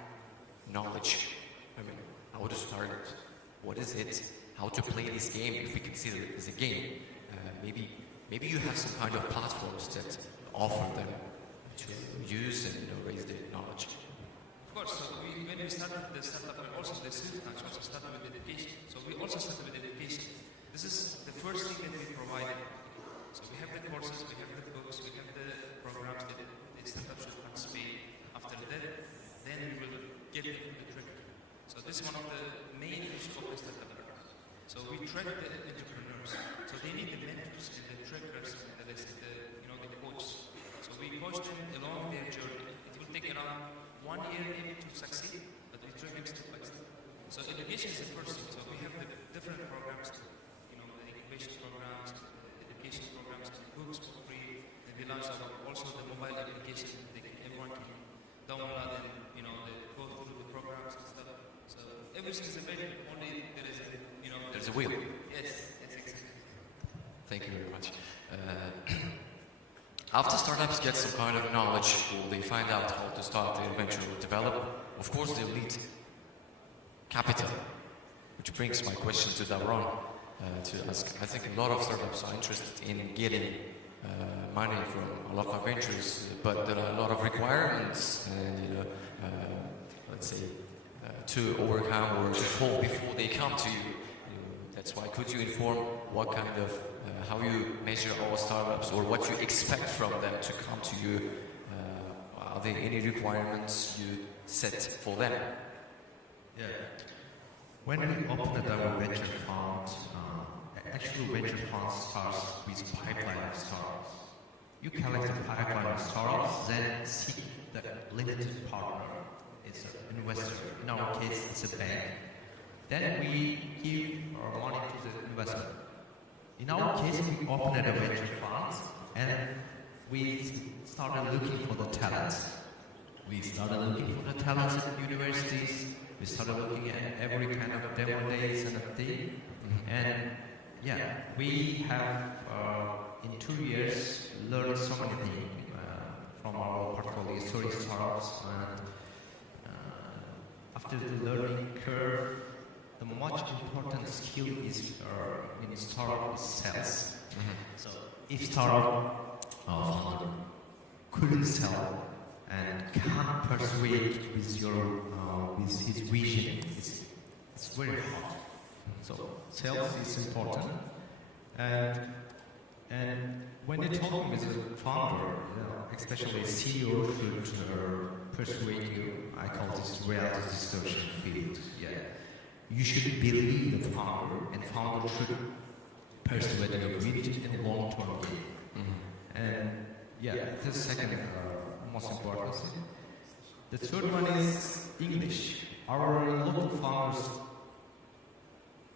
knowledge. I mean, how to start it, what is it, how to play this game, if we consider it as a game. Maybe you have some kind of platforms that offer them to use and raise their knowledge. Of course, so when we started the startup, and also the Swift launch also started with education. So we also started with education. This is the first thing that we provided. So we have the courses, we have the books, we have the programs that the startup should participate. After that, then we will get into the track. So this is one of the main features of the startup. So we track the entrepreneurs. So they need the mentors and the trackers and the coaches. So we coach them along their journey. It will take around 1 year maybe to succeed, but we train them step by step. So education is the first thing. So we have the different programs, the incubation programs, the education programs, the books for free. And we launched also the mobile application that everyone can download and go through the programs and stuff. So everything is available. Only there is there's a will. Yes, exactly. Thank you very much. After startups get some kind of knowledge, or they find out how to start their venture or develop, of course they'll need capital, which brings my question to Davron to ask. I think a lot of startups are interested in getting money from Alaka Ventures, but there are a lot of requirements and let's say to overcome or to fall before they come to you. That's why could you inform what kind of how you measure our startups or what you expect from them to come to you? Are there any requirements you set for them? Yeah. When we opened our venture fund, actually venture fund starts with pipeline of startups. You collect a pipeline of startups, then seek the limited partner it's an investor. In our case, it's a bank. Then we give our money to the investment. In our case, we opened a venture fund and we started looking for the talents. We started looking for the talents at universities. We started looking at every kind of demo days and a thing. And yeah, we have in 2 years learned so many things from our portfolio story startups. And after the learning curve, the much important skill is in startup is sales. So if startup founder couldn't sell and can't persuade with your with his vision, it's very hard. So sales is important, and when you're talking with a founder, especially a CEO should persuade you. I call this reality distortion field. Yeah, you should believe the founder, and founder should persuade your vision in long-term game. And yeah, the second most important thing. The third one is English. Our local founders,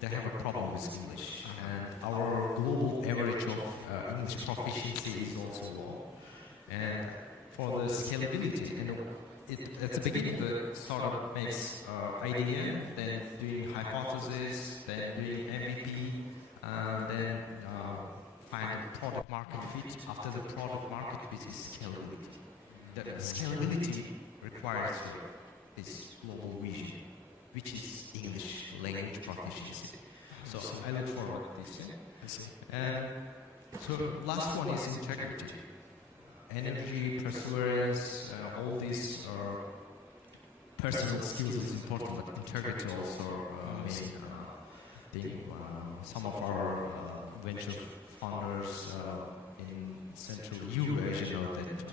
they have a problem with English, and our global average of English proficiency is also low. And for the scalability, at the beginning, the startup makes idea, then doing hypothesis, then doing MVP, then finding product market fit. After the product market fit is scalability. The scalability requires this global vision, which is English language proficiency. So I look forward to this. And so last one is integrity. Energy, perseverance, all these personal skills is important, but integrity also some of our venture founders in Central Eurasia know that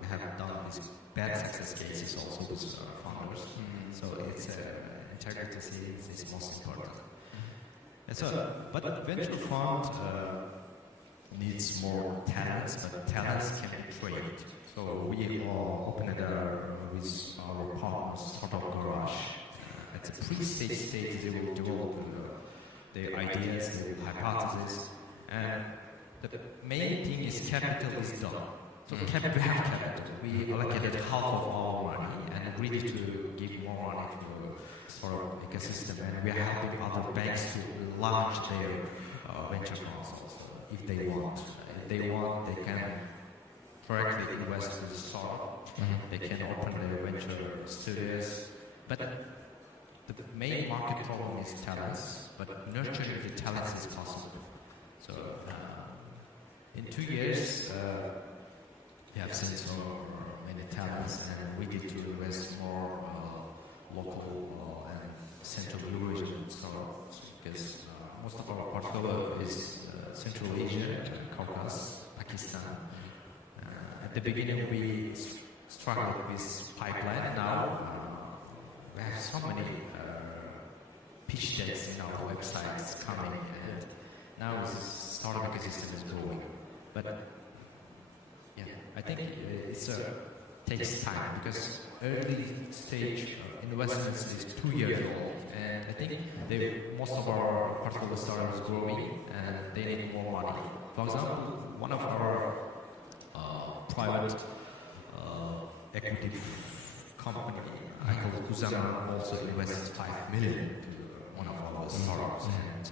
we have done these bad success cases also with founders. So it's integrity is most important. And so, but venture fund needs more talents, but talents can be trained. So we all opened it with our partners, Startup Garage. At the pre-stage stage, they will develop their ideas, their hypotheses, and the main thing is capital is done. So we have capital. We allocated half of our money and ready to give more money to the startup ecosystem, and we are helping other banks to launch their venture funds also, if they want. If they want, they can directly invest with the startup. They can open their venture studios. But the main market problem is talents, but nurturing the talents is possible. So in 2 years, we have seen so many talents, and we need to invest more local and Central Eurasian startups, because most of our portfolio is Central Asia, Caucasus, Pakistan. At the beginning, we struggled with pipeline. Now we have so many pitch decks in our websites coming, and now the startup ecosystem is growing. But yeah, I think it takes time, because early stage investments is 2 years old, and I think most of our portfolio startups growing, and they need more money. For example, one of our private equity company, I call it Uzbekistan, also invested 5 million to one of our startups, and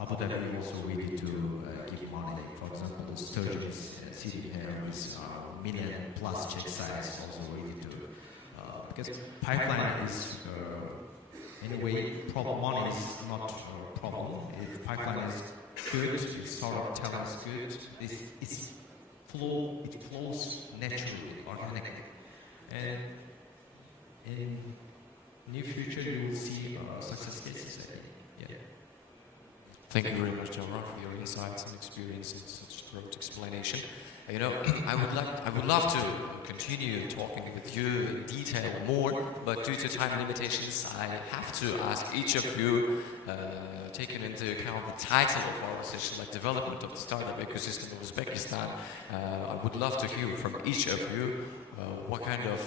Abu Dhabi also ready to give money. For example, Sturgeon's city here is million plus check size, also ready to, because pipeline is anyway, money is not a problem. If pipeline is good, if startup talent is good, it flows naturally, organically. And in near future, you will see success cases. Yeah. Thank you very much, Jamra, for your insights and experience in such thorough explanation. You know, I would love to continue talking with you in detail more, but due to time limitations, I have to ask each of you, taking into account the title of our session, like development of the startup ecosystem of Uzbekistan. I would love to hear from each of you what kind of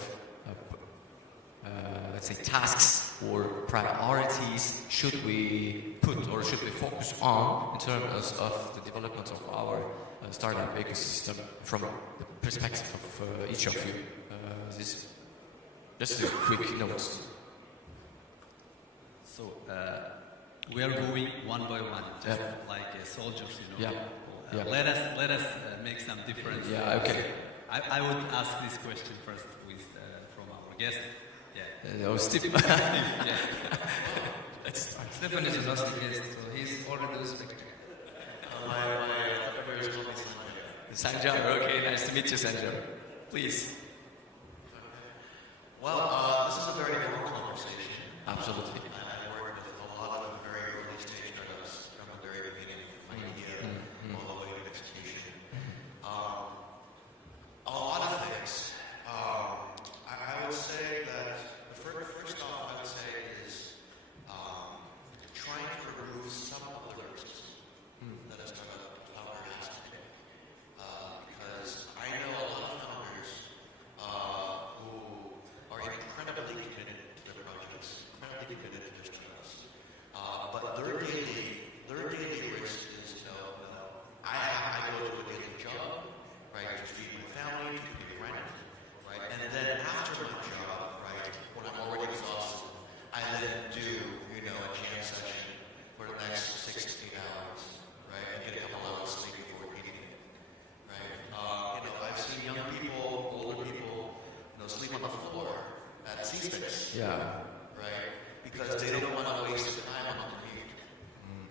let's say, tasks or priorities should we put or should we focus on in terms of the development of our startup ecosystem from the perspective of each of you? This just a quick note. So we are going one by one, just like soldiers, you know. Let us make some difference. Yeah. Okay. I would ask this question first with from our guest. Oh, Steve. Yeah. Stefan is a last guest, so he's already Uzbek. My is called me Sanjar. Okay, nice to meet you, Sanjar. Please. Well, this is a very long conversation. Absolutely. I work with a lot of very early stage startups from the very beginning of my idea all the way to execution. A lot of things. I would say that the first off I would say is trying to remove some of the risks that a startup founder has to take. Because I know a lot of founders who are incredibly committed to their projects, incredibly committed to their startups. But their daily risk is I go to a daily job, right, to feed my family, to pay rent, right, and then after my job, right, when I'm already exhausted, I then do, a jam session for the next 6 to 8 hours, right, and get a couple hours sleep before meeting it, right. I've seen young people, older people, sleep on the floor at C-Space. Yeah. Right? Because they don't want to waste their time on the commute.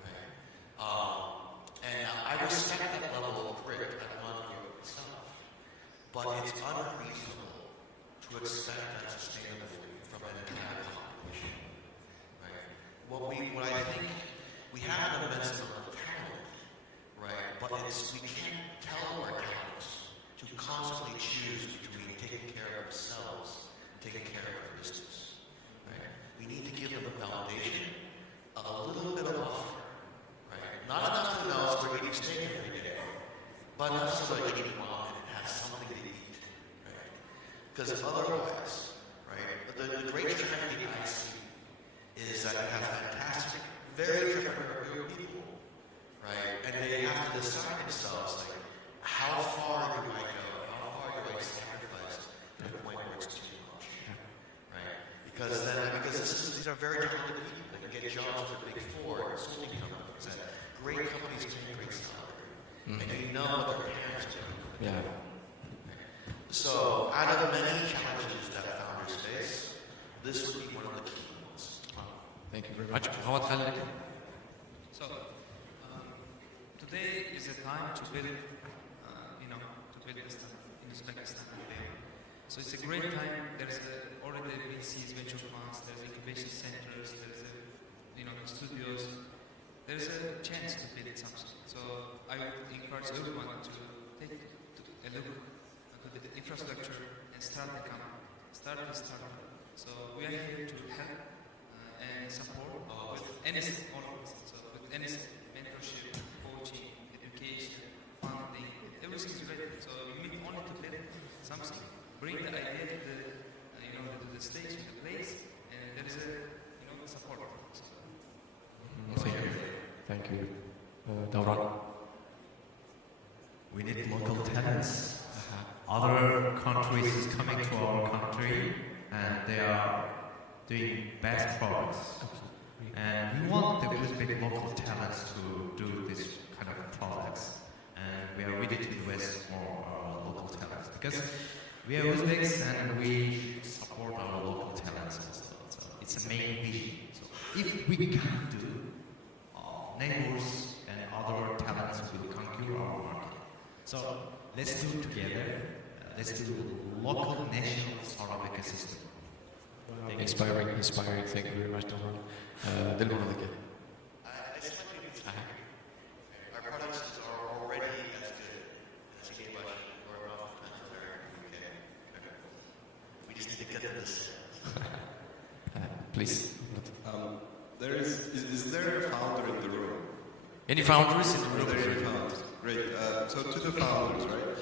Right? And I respect that level of grit at one view itself. But it's unreasonable to expect that sustainably from an entire population. Right? What I think we have an immense amount of talent, right? But we can't tell our talents to constantly choose between taking care of themselves and taking care of their business. Right? We need to give them a foundation, a little bit of buffer. Right? Not enough to know so they're eating steak every day, but enough so they can ramen and have something to eat. Right? Because otherwise, right, the great tragedy I see is that we have fantastic, very entrepreneurial people, right? And they have to decide themselves, like, how far do I go? How far do I sacrifice to the point where it's too much? Right? Because these are very talented people. They can get jobs with the Big Four, consulting companies, and great companies paying great salary. And they know what their parents are doing. Yeah. So, out of the many challenges that founders face, this would be one of the key ones. Thank you very much. Hawat Khalid. So, today is a time to build, to build a startup in Uzbekistan. So it's a great time. There's already VCs, venture funds, there's incubation centers, there's studios. There's a chance to build something. So I would encourage everyone to take a look at the infrastructure and start a company, start a startup. So we are here to help and support with anything, so with anything, mentorship, coaching, education, funding, everything is ready. So you need only to build something, bring the idea to the stage, to the place, and there is a support. So, Thank you. Davran. We need local talents. Other countries is coming to our country and they are doing best products. And we want the Uzbek local talents to do this kind of products. And we are ready to invest more local talents because we are Uzbeks and we support our local talents also. So it's a main vision. So if we can do, neighbors and other talents will conquer our market. So let's do it together. Let's do local national startup ecosystem. Inspiring. Thank you very much, Davran. Dilman again. Our products are already as good as the English or oftentimes American UK. We just need to get to this. Please. Is there a founder in the room? Any founders in the Are room? there any founders? Great. So to the founders, right?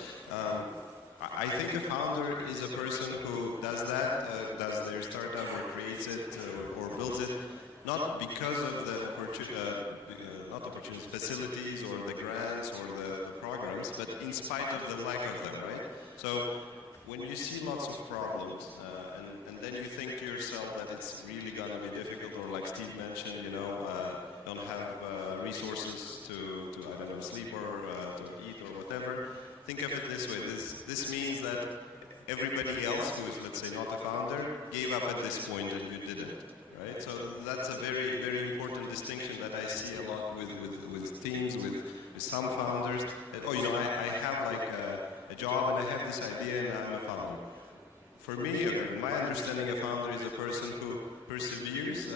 I think a founder is a person who does that, does their startup or creates it or builds it, not because of the facilities or the grants or the programs, but in spite of the lack of them, right? So when you see lots of problems, and then you think to yourself that it's really going to be difficult, or like Steve mentioned, don't have resources to I don't know, sleep or to eat or whatever. Think of it this way. This means that everybody else who is, let's say, not a founder, gave up at this point and you didn't, right? So that's a very, very important distinction that I see a lot with teams, with some founders. That, I have like a job and I have this idea and I'm a founder. For me, my understanding of founder is a person who perseveres,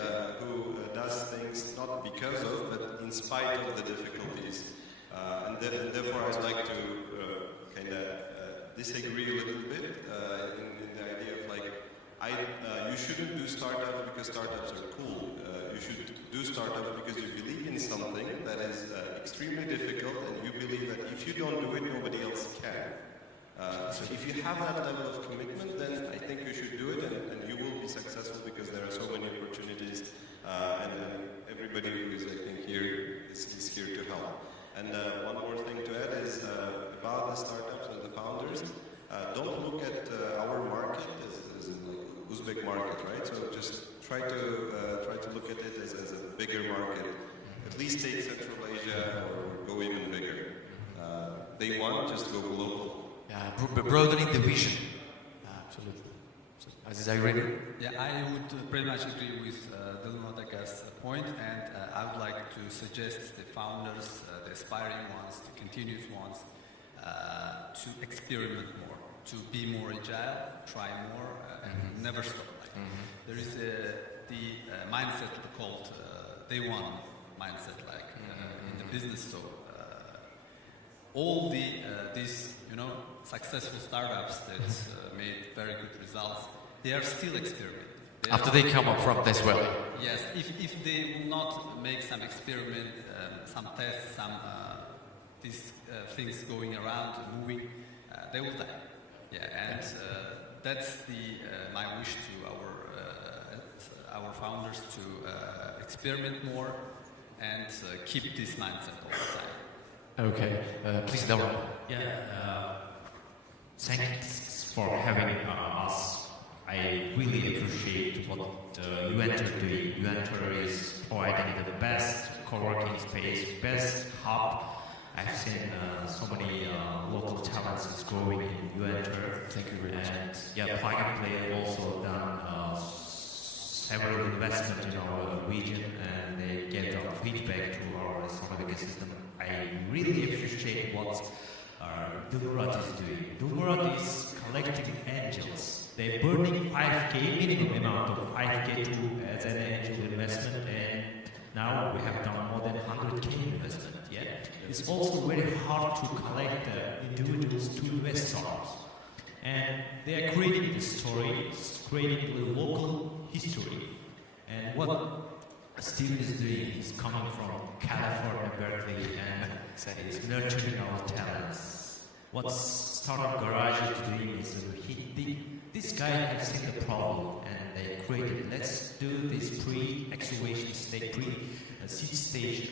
who does things not because of, but in spite of the difficulties. And therefore, I'd like to kind of disagree a little bit in the idea of like, you shouldn't do startups because startups are cool. You should do startups because you believe in something that is extremely difficult, and you believe that if you don't do it, nobody else can. So if you have that level of commitment, then I think you should do it, and you will be successful because there are so many opportunities, and everybody who is, I think, here is here to help. And one more thing to add is about the startups and the founders. Don't look at our market as in like Uzbek market, right? So just try to look at it as a bigger market. At least take Central Asia or go even bigger. They want just go global. Yeah, broadening the vision. Absolutely. So, Aziz, are you ready? Yeah, I would pretty much agree with Dilmotaga's point, and I would like to suggest the founders, the aspiring ones, the continuous ones, to experiment more, to be more agile, try more, and never stop. There is the mindset called day one mindset, like in the business. So all these successful startups that made very good results, they are still experimenting. After they come up from this well. Yes, if they will not make some experiment, some tests, some these things going around, moving, they will die. Yeah, and that's my wish to our founders to experiment more and keep this mindset all the time. Okay, please, Delron. Yeah, thanks for having us. I really appreciate what you enter doing. You enter is providing the best co-working space, best hub. I've seen so many local talents is growing in UEnter. Thank you very much. And yeah, Plug and Play also done several investment in our region, and they get our feedback to our startup ecosystem. I really appreciate what Dulmurat is doing. Dulmurat is collecting angels. They're burning 5K, minimum amount of 5K as an angel investment, and now we have done more than 100K investment. Yeah, it's also very hard to collect individuals to invest startups, and they are creating this story, creating the local history. And what Steven is doing is coming from California, Berkeley, and is nurturing our talents. What Startup Garage is doing is this guy has seen the problem and they created, let's do this pre-excavation stage, pre-seed stage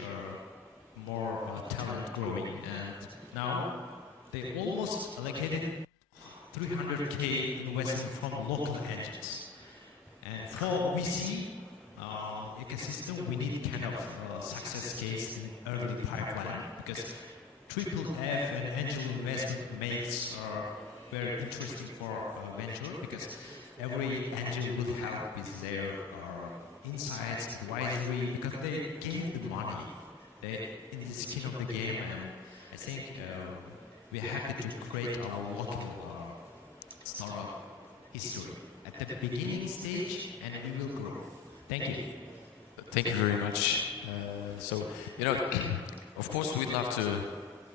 more talent growing, and now they almost allocated 300K investment from local agents. And for VC ecosystem, we need kind of success case in early pipeline, because triple F and angel investment makes very interesting for venture, because every angel will have with their insights, advisory, because they gave the money, they're in the skin of the game, and I think we're happy to create our local startup history at the beginning stage, and we will grow. Thank you. Thank you very much. So, of course we'd love to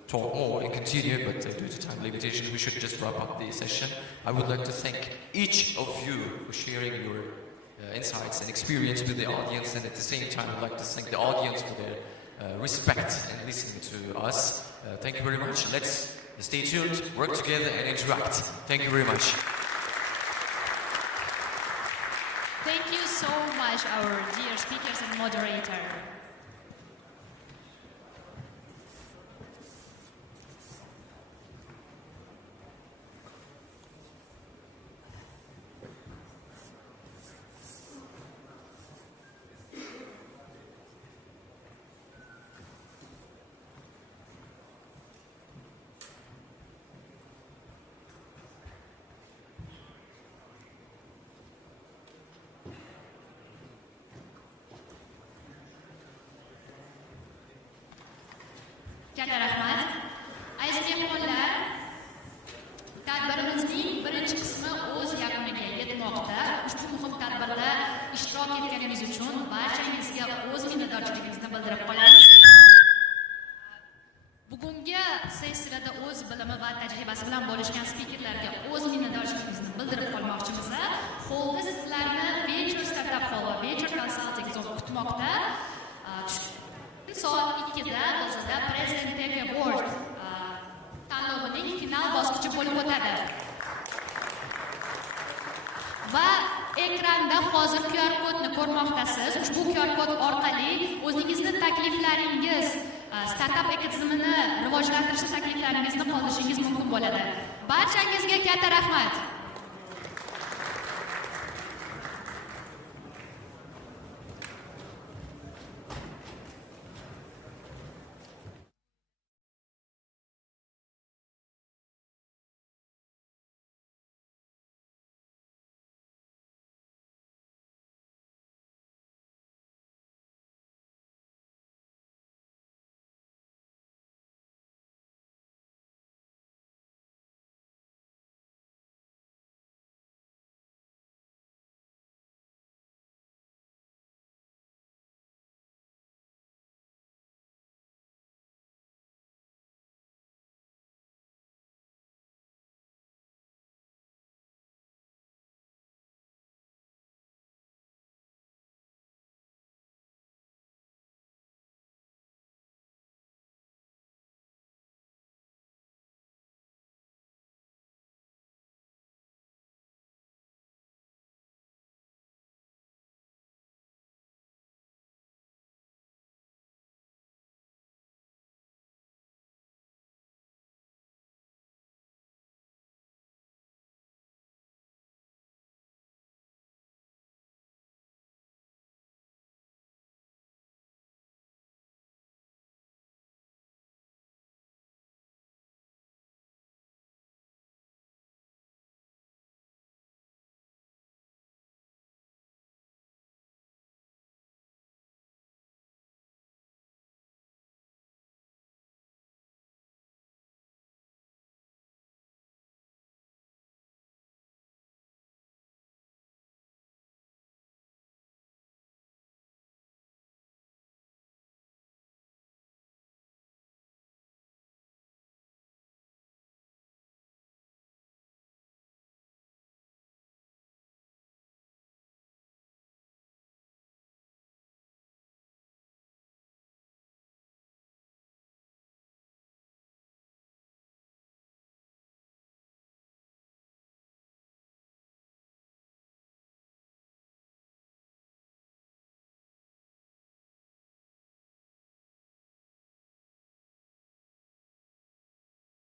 talk more and continue, but due to time limitation, we should just wrap up the session. I would like to thank each of you for sharing your insights and experience with the audience, and at the same time I'd like to thank the audience for their respect and listening to us. Thank you very much. Let's stay tuned, work together and interact. Thank you very much. Thank you so much, our dear speakers and moderator. Katta rahmat. Aziz mehmonlar, tadbirimizning birinchi qismi o'z yakuniga yetmoqda. Ushbu muhim tadbirda ishtirok etganingiz uchun barchangizga o'z minnatdorchiligimizni bildirib qolamiz. Bugungi sessiyada o'z bilimi va tajribasi bilan bo'lishgan spikerlarga o'z minnatdorchiligimizni bildirib qolmoqchimiz. Holda sizlarni Venture Startup Hall va Venture Consulting Zone kutmoqda. Soat 2da o'zida President Tech Award tanlovining final bosqichi bo'lib o'tadi. Va ekranda hozir QR kodni ko'rmoqdasiz. Ushbu QR kod orqali o'zingizni takliflaringiz, startup ekotizimini rivojlantirishda takliflaringizni qoldirishingiz mumkin bo'ladi. Barchangizga katta rahmat.